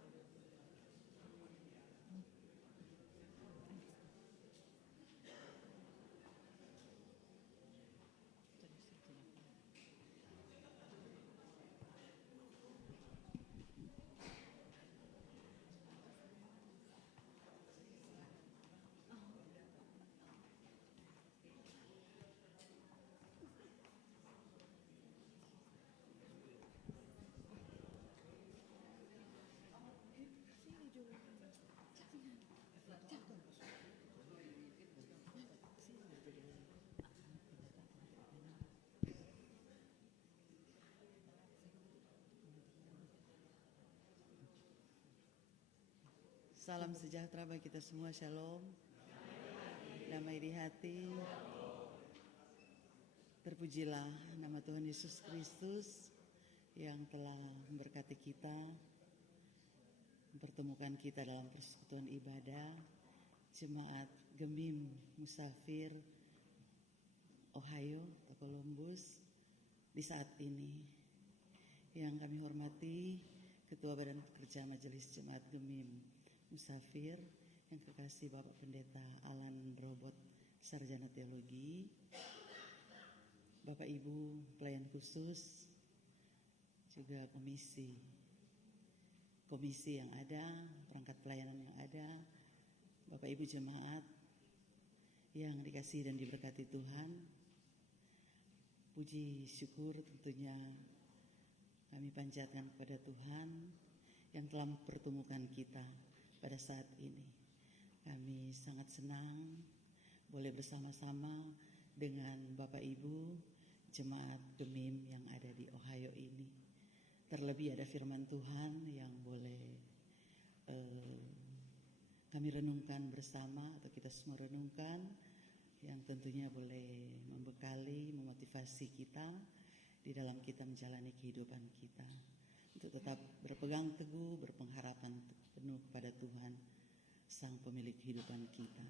Salam sejahtera bagi kita semua, shalom. Damai di hati. Terpujilah nama Tuhan Yesus Kristus yang telah memberkati kita, mempertemukan kita dalam persekutuan ibadah Jemaat Gemim Musafir Ohio atau Columbus di saat ini. Yang kami hormati Ketua Badan Pekerja Majelis Jemaat Gemim Musafir, yang kekasih Bapak Pendeta Alan Robot, Sarjana Teologi, Bapak Ibu pelayan khusus, juga komisi yang ada, perangkat pelayanan yang ada, Bapak Ibu jemaat yang dikasihi dan diberkati Tuhan. Puji syukur tentunya kami panjatkan kepada Tuhan yang telah mempertemukan kita pada saat ini. Kami sangat senang boleh bersama-sama dengan Bapak Ibu Jemaat Gemim yang ada di Ohio ini. Terlebih ada firman Tuhan yang boleh kami renungkan bersama, atau kita semua renungkan, yang tentunya boleh membekali, memotivasi kita di dalam kita menjalani kehidupan kita untuk tetap berpegang teguh, berpengharapan penuh kepada Tuhan, Sang Pemilik kehidupan kita.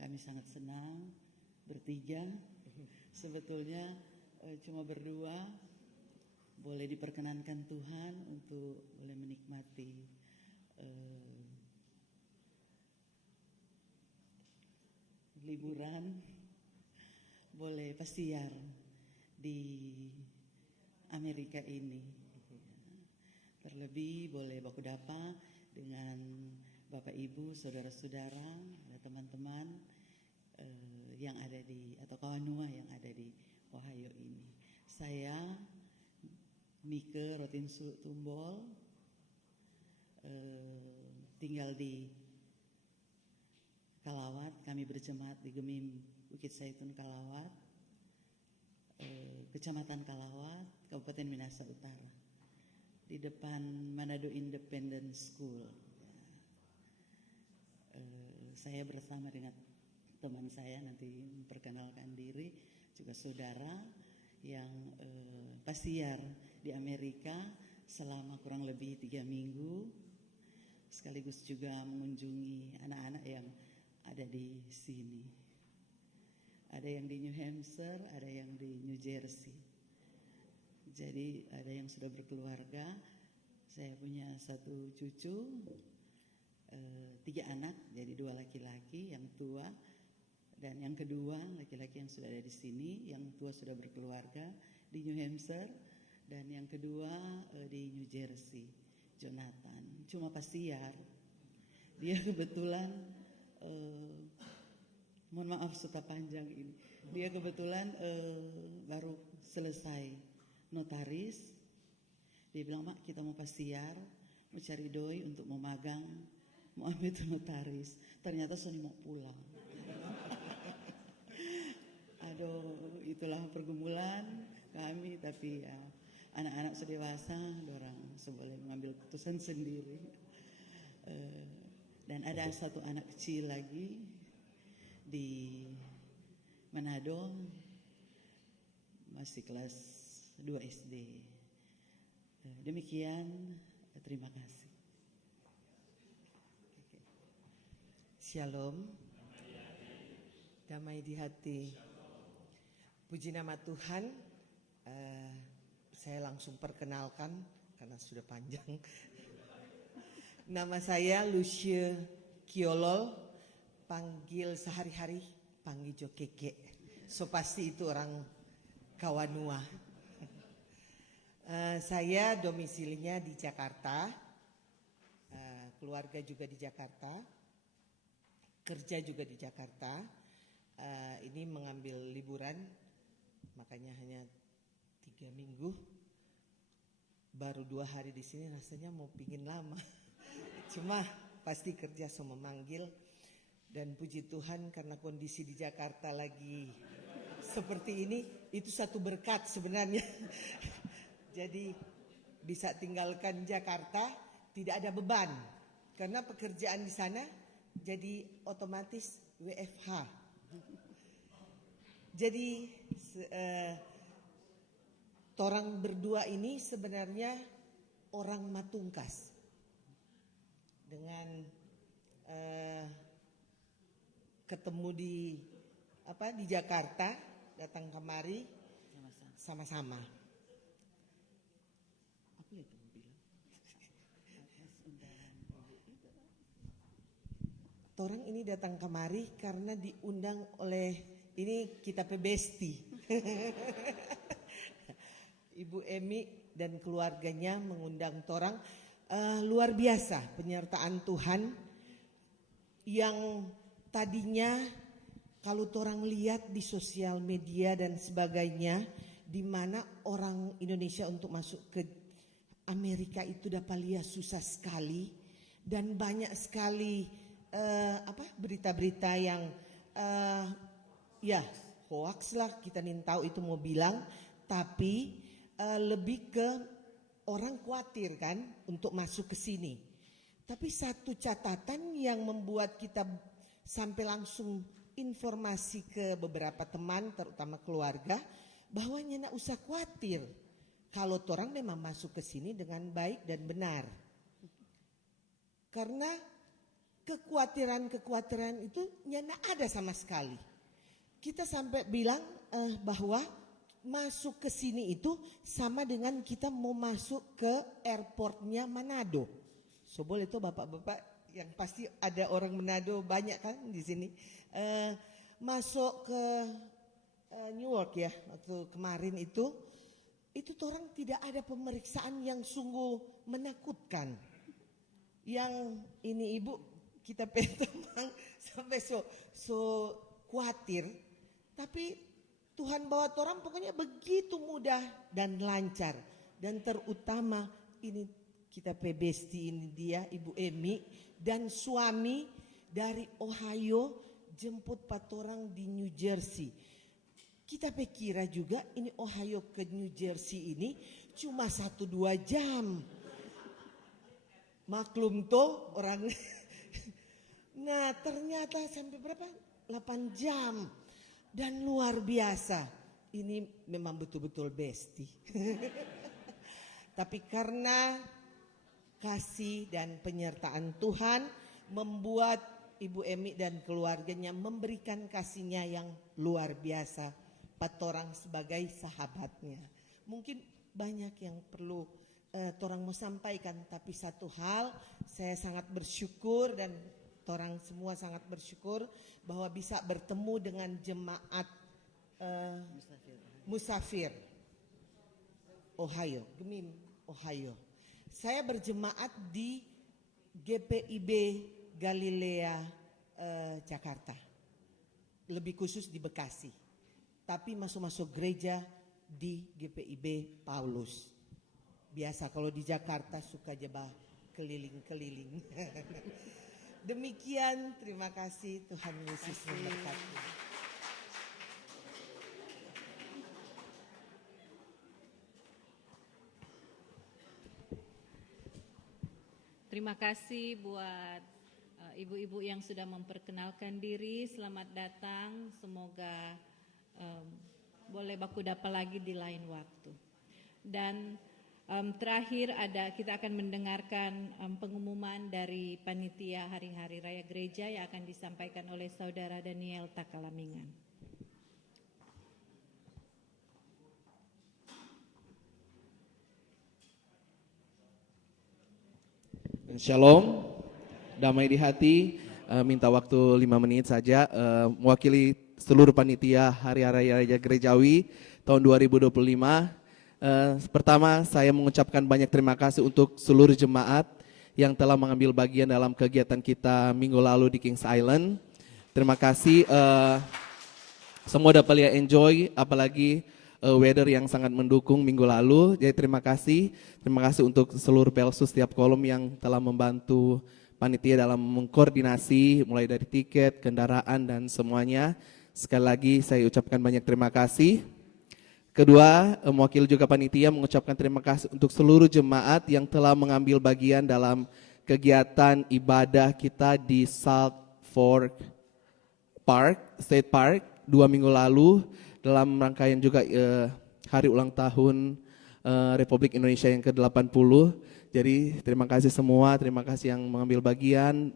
Kami sangat senang bertiga, sebetulnya cuma berdua, boleh diperkenankan Tuhan untuk boleh menikmati liburan, boleh pasiar di Amerika ini. Terlebih boleh baku dapa dengan Bapak Ibu, saudara-saudara, ada teman-teman yang ada di, atau kawanua yang ada di Ohio ini. Saya Mike Rotinsu Tumbol, tinggal di Kalawat. Kami berjemaat di Gemim Bukit Saitun Kalawat, Kecamatan Kalawat, Kabupaten Minahasa Utara, di depan Manado Independent School. Saya bersama dengan teman saya, nanti memperkenalkan diri, juga saudara yang pasiar di Amerika selama kurang lebih 3 minggu, sekaligus juga mengunjungi anak-anak yang ada di sini. Ada yang di New Hampshire, ada yang di New Jersey. Jadi ada yang sudah berkeluarga. Saya punya 1 cucu, 3 anak, jadi 2 laki-laki, yang tua, dan yang kedua laki-laki yang sudah ada di sini, yang tua sudah berkeluarga di New Hampshire, dan yang kedua di New Jersey, Jonathan. Cuma pasiar, dia kebetulan, mohon maaf serta panjang ini, dia kebetulan baru selesai notaris. Dia bilang, "Mak, kita mau pasiar, mau cari doi untuk mau magang, mau ambil itu notaris." Ternyata Sony mau pulang. Aduh, itulah pergumulan kami, tapi ya anak-anak sudah dewasa, orang boleh mengambil keputusan sendiri. Dan ada 1 anak kecil lagi di Manado, masih kelas 2 SD. Demikian, terima kasih. Shalom, damai di hati. Puji nama Tuhan. Saya langsung perkenalkan karena sudah panjang. Nama saya Lucia Kiolol, panggil sehari-hari panggil Jo Keke. So pasti itu orang Kawanua. Saya domisilinya di Jakarta, keluarga juga di Jakarta, kerja juga di Jakarta. Ini mengambil liburan, makanya hanya 3 minggu. Baru 2 hari di sini, rasanya mau pingin lama. Cuma pasti kerja so memanggil. Dan puji Tuhan karena kondisi di Jakarta lagi seperti ini, itu satu berkat sebenarnya. Jadi bisa tinggalkan Jakarta, tidak ada beban. Karena pekerjaan di sana jadi otomatis WFH. Jadi torang berdua ini sebenarnya orang Matungkas. Dengan ketemu di Jakarta, datang kemari sama-sama. Apa itu bilang? Torang ini datang kemari karena diundang oleh ini kita besti. Ibu Emi dan keluarganya mengundang torang. Luar biasa penyertaan Tuhan yang tadinya kalau torang lihat di sosial media dan sebagainya, di mana orang Indonesia untuk masuk ke Amerika itu dapat lihat susah sekali dan banyak sekali berita-berita yang hoax lah, kita nih tahu itu mau bilang, tapi lebih ke orang khawatir kan untuk masuk ke sini. Tapi satu catatan yang membuat kita sampai langsung informasi ke beberapa teman, terutama keluarga, bahwa nggak usah khawatir kalau orang memang masuk ke sini dengan baik dan benar. Karena kekhawatiran itu nggak ada sama sekali. Kita sampai bilang bahwa masuk ke sini itu sama dengan kita mau masuk ke airportnya Manado. So boleh tuh bapak-bapak yang pasti ada orang Manado banyak kan di sini. Masuk ke New York ya waktu kemarin itu orang tidak ada pemeriksaan yang sungguh menakutkan. Yang ini ibu kita pentomang sampai so khawatir, tapi Tuhan bawa orang pokoknya begitu mudah dan lancar. Dan terutama ini kita besti ini dia Ibu Emi dan suami dari Ohio jemput patorang di New Jersey. Kita pikir juga ini Ohio ke New Jersey ini cuma 1-2 jam. Maklum tuh orang. Nah ternyata sampai berapa? 8 jam. Dan luar biasa, ini memang betul-betul besti. Tapi karena kasih dan penyertaan Tuhan membuat Ibu Emi dan keluarganya memberikan kasihnya yang luar biasa patorang sebagai sahabatnya. Mungkin banyak yang perlu torang mau sampaikan, tapi satu hal saya sangat bersyukur dan orang semua sangat bersyukur bahwa bisa bertemu dengan jemaat Musafir Ohio, Gemim Ohio. Saya berjemaat di GPIB Galilea Jakarta, lebih khusus di Bekasi. Tapi masuk gereja di GPIB Paulus. Biasa kalau di Jakarta suka jebak keliling-keliling. Demikian, terima kasih, Tuhan Yesus memberkati. Terima kasih buat ibu-ibu yang sudah memperkenalkan diri. Selamat datang, semoga boleh baku dapa lagi di lain waktu. Dan terakhir kita akan mendengarkan pengumuman dari panitia hari-hari raya gereja yang akan disampaikan oleh Saudara Daniel Takalamingan. Shalom, damai di hati. Minta waktu 5 menit saja, mewakili seluruh panitia Hari Raya Gerejawi tahun 2025. Pertama, saya mengucapkan banyak terima kasih untuk seluruh jemaat yang telah mengambil bagian dalam kegiatan kita minggu lalu di Kings Island. Terima kasih, semua dapat lihat enjoy, apalagi weather yang sangat mendukung minggu lalu. Jadi terima kasih untuk seluruh pelsus setiap kolom yang telah membantu panitia dalam mengkoordinasi mulai dari tiket, kendaraan dan semuanya. Sekali lagi saya ucapkan banyak terima kasih. Kedua, mewakili juga panitia mengucapkan terima kasih untuk seluruh jemaat yang telah mengambil bagian dalam kegiatan ibadah kita di Salt Fork State Park 2 minggu lalu dalam rangkaian juga hari ulang tahun Republik Indonesia yang ke-80. Jadi terima kasih semua, terima kasih yang mengambil bagian,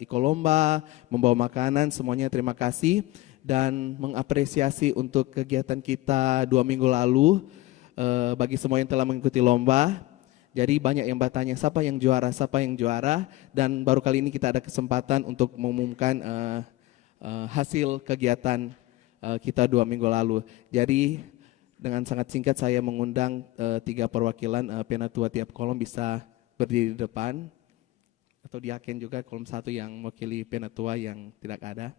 ikut lomba, membawa makanan, semuanya terima kasih. Dan mengapresiasi untuk kegiatan kita 2 minggu lalu, bagi semua yang telah mengikuti lomba. Jadi banyak yang bertanya siapa yang juara, dan baru kali ini kita ada kesempatan untuk mengumumkan hasil kegiatan kita 2 minggu lalu. Jadi dengan sangat singkat saya mengundang 3 perwakilan penatua tiap kolom bisa berdiri di depan, atau diaken juga kolom 1 yang mewakili penatua yang tidak ada.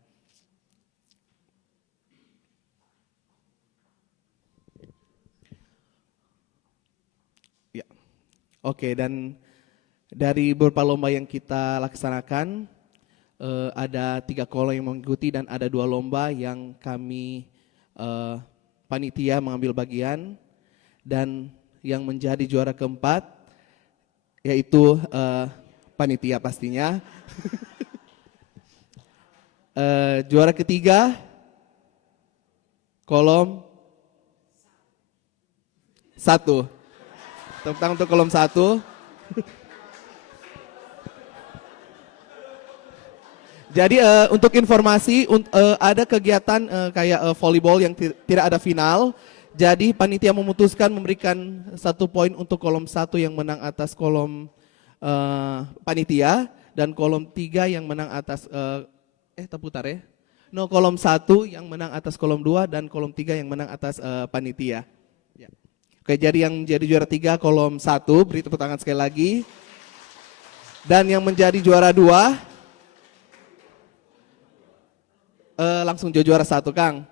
Ya, oke, dan dari beberapa lomba yang kita laksanakan, ada 3 kolom yang mengikuti dan ada 2 lomba yang kami panitia mengambil bagian, dan yang menjadi juara keempat yaitu panitia pastinya. Juara ketiga kolom 1. Tepuk tangan untuk kolom 1. Jadi untuk informasi, ada kegiatan kayak volleyball yang tidak ada final. Jadi panitia memutuskan memberikan 1 poin untuk kolom 1 yang menang atas kolom panitia, dan kolom 3 yang menang atas terputar ya. No, kolom 1 yang menang atas kolom 2 dan kolom 3 yang menang atas panitia. Ya. Oke, jadi yang menjadi juara 3 kolom 1, beri tepuk tangan sekali lagi. Dan yang menjadi juara 2 langsung juara 1, Kang.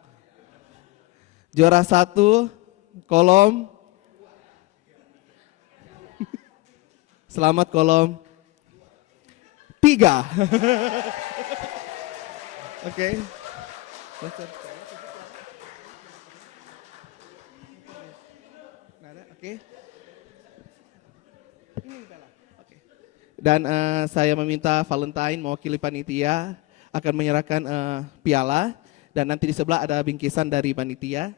Juara 1 kolom. Selamat kolom 3. Oke. Oke. Dan saya meminta Valentine mewakili panitia akan menyerahkan piala, dan nanti di sebelah ada bingkisan dari panitia.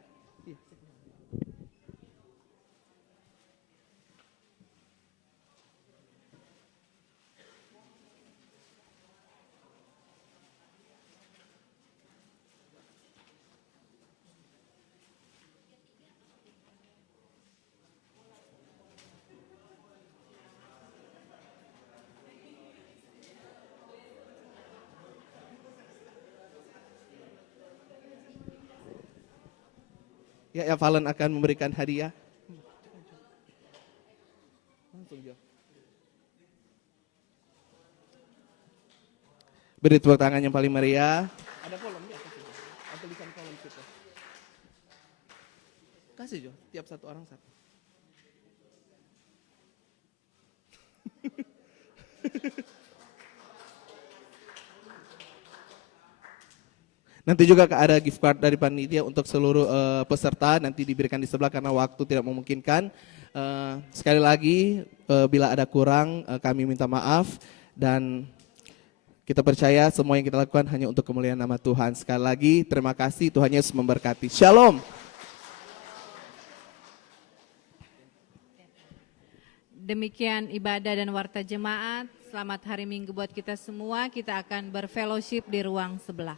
Ya, Valen akan memberikan hadiah. Beri tepuk tangan yang paling meriah. Ada kolom di atas itu. Ada tulisan kolom situ. Kasih Jo, tiap 1 orang 1. Nanti juga ada gift card dari panitia untuk seluruh peserta, nanti diberikan di sebelah karena waktu tidak memungkinkan. Sekali lagi, bila ada kurang kami minta maaf, dan kita percaya semua yang kita lakukan hanya untuk kemuliaan nama Tuhan. Sekali lagi terima kasih, Tuhan Yesus memberkati. Shalom. Demikian ibadah dan warta jemaat. Selamat hari Minggu buat kita semua. Kita akan berfellowship di ruang sebelah.